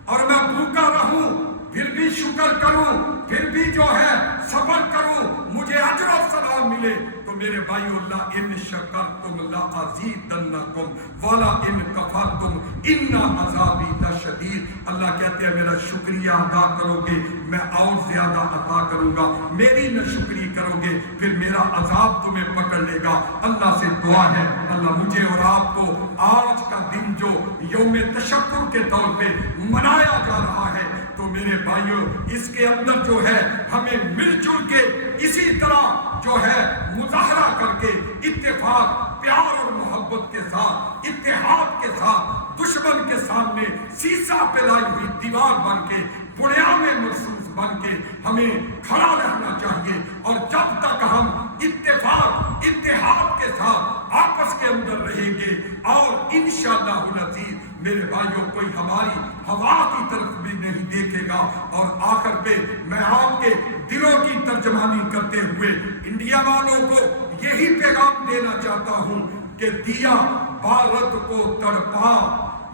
اور میں بھوکا رہوں پھر بھی شکر کروں، پھر بھی جو ہے صبر کروں، مجھے اجر و ثواب ملے۔ تو میرے بھائیو اللہ ان شکرتم لازیدنکم ولا ان کفرتم ان عذابی لشدید، اللہ کہتے ہیں میرا شکریہ ادا کرو گے میں اور زیادہ عطا کروں گا، میری ناشکری کرو گے پھر میرا عذاب تمہیں پکڑ لے گا۔ اللہ سے دعا ہے اللہ مجھے اور آپ کو آج کا دن جو یوم تشکر کے طور پہ منایا جا رہا ہے، تو میرے بھائیوں اس کے اندر جو ہے ہمیں مل جل کے اسی طرح جو ہے مظاہرہ کر کے اتفاق، پیار اور محبت کے ساتھ، اتحاد کے ساتھ، دشمن کے سامنے سیسا پلائی ہوئی دیوار بن کے، بنیاد مرصوص بن کے ہمیں کھڑا رہنا چاہیے، اور جب تک ہم اتفاق، اتحاد کے ساتھ آپس کے اندر رہیں گے، اور انشاءاللہ العزیز میرے بھائیوں کوئی ہماری ہوا کی طرف بھی نہیں دیکھے گا۔ اور آخر پہ میں آپ کے دلوں کی ترجمانی کرتے ہوئے انڈیا والوں کو یہی پیغام دینا چاہتا ہوں کہ دیا بھارت کو تڑپا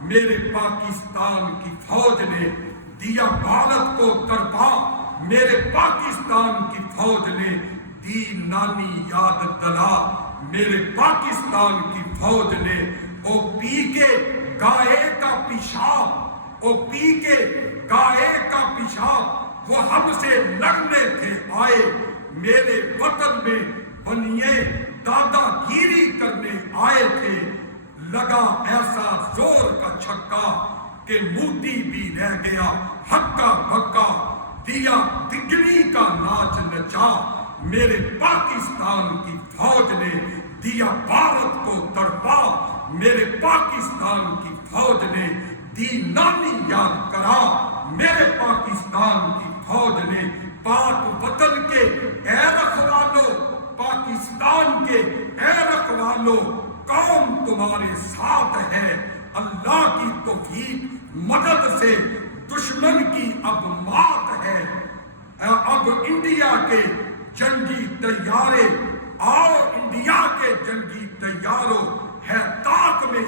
میرے پاکستان کی فوج نے، دیا بھارت کو تڑپا میرے پاکستان کی فوج نے، دی نانی یاد دلا میرے پاکستان کی فوج نے، او پی کے گائے کا پیشاب، او پی کے گائے کا پیشاب وہ ہم سے لڑنے تھے آئے، میرے وطن میں بنیے دادا گیری کرنے آئے تھے، لگا ایسا زور کا چھکا کہ موتی بھی رہ گیا ہکا بکا، دیا دگنی کا ناچ نچا میرے پاکستان کی فوج نے، دیا بھارت کو تڑپا میرے پاکستان کی فوج نے، دی نانی یاد کرا میرے پاکستان کی فوج نے، پاک وطن کے اے رکھوالو، پاکستان کے اے رکھوالو، قوم تمہارے ساتھ ہے، اللہ کی توفیق مدد سے دشمن کی اب مات ہے۔ اب انڈیا کے جنگی طیارے، آؤ انڈیا کے جنگی طیاروں، ہے تاک میں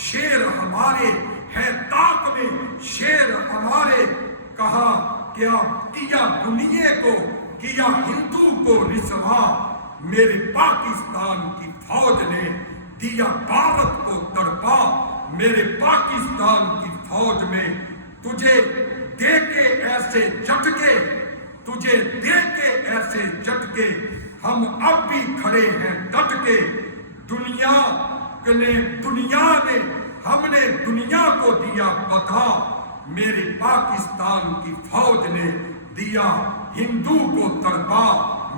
شیر ہمارے، ہے تاک میں شیر ہمارے، کہا کیا دنیا کو، کیا ہندو کو رسوا میرے پاکستان کی فوج نے، دیا بھارت کو تڑپا میرے پاکستان کی فوج میں، تجھے دے کے ایسے جھٹکے، تجھے دے کے ایسے جھٹکے، ہم اب بھی کھڑے ہیں ڈٹ کے، دنیا نے ہم نے دنیا کو دیا بتا میرے پاکستان کی فوج نے، دیا ہندو کو تڑپا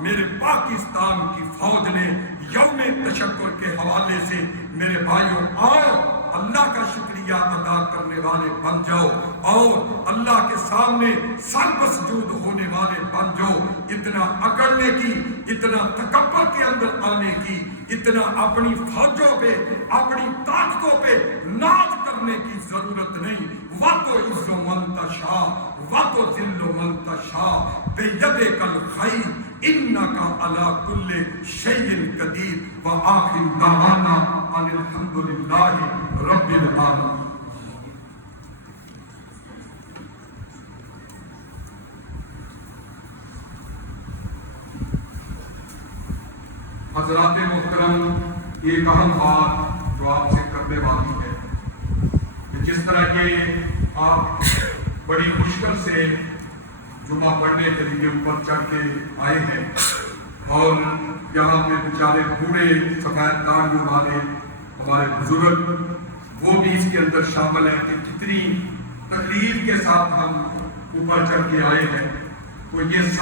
میرے پاکستان کی فوج نے۔ یوم تشکر کے حوالے سے میرے بھائیوں آؤ اللہ کا شکریہ ادا کرنے والے بن جاؤ، اور اللہ کے سامنے سر مسجود ہونے والے بن جاؤ۔ اتنا اکڑنے کی، اتنا تکبر کے اندر آنے کی، اتنا اپنی فوجوں پہ، اپنی طاقتوں پہ ناز کرنے کی ضرورت نہیں۔ وَتُعِزُّ مَن تَشَاءُ وَتُذِلُّ مَن تَشَاءُ بِيَدِكَ الْخَيْرُ انکا علی کل شیء قدیر وآخر دعوانا ان الحمدللہ رب العالمین. حضرات محترم، ایک اہم بات جو آپ سے کرنے والی ہے کہ جس طرح کہ آپ بڑی مشکل سے جمعہ پڑھنے کے لیے اوپر چڑھ کے آئے ہیں اور یہاں پہ بیچارے بوڑھے سفید داڑھیوں والے ہمارے بزرگ وہ بھی اس کے اندر شامل ہیں کہ کتنی تکلیف کے ساتھ ہم اوپر چڑھ کے آئے ہیں. تو یہ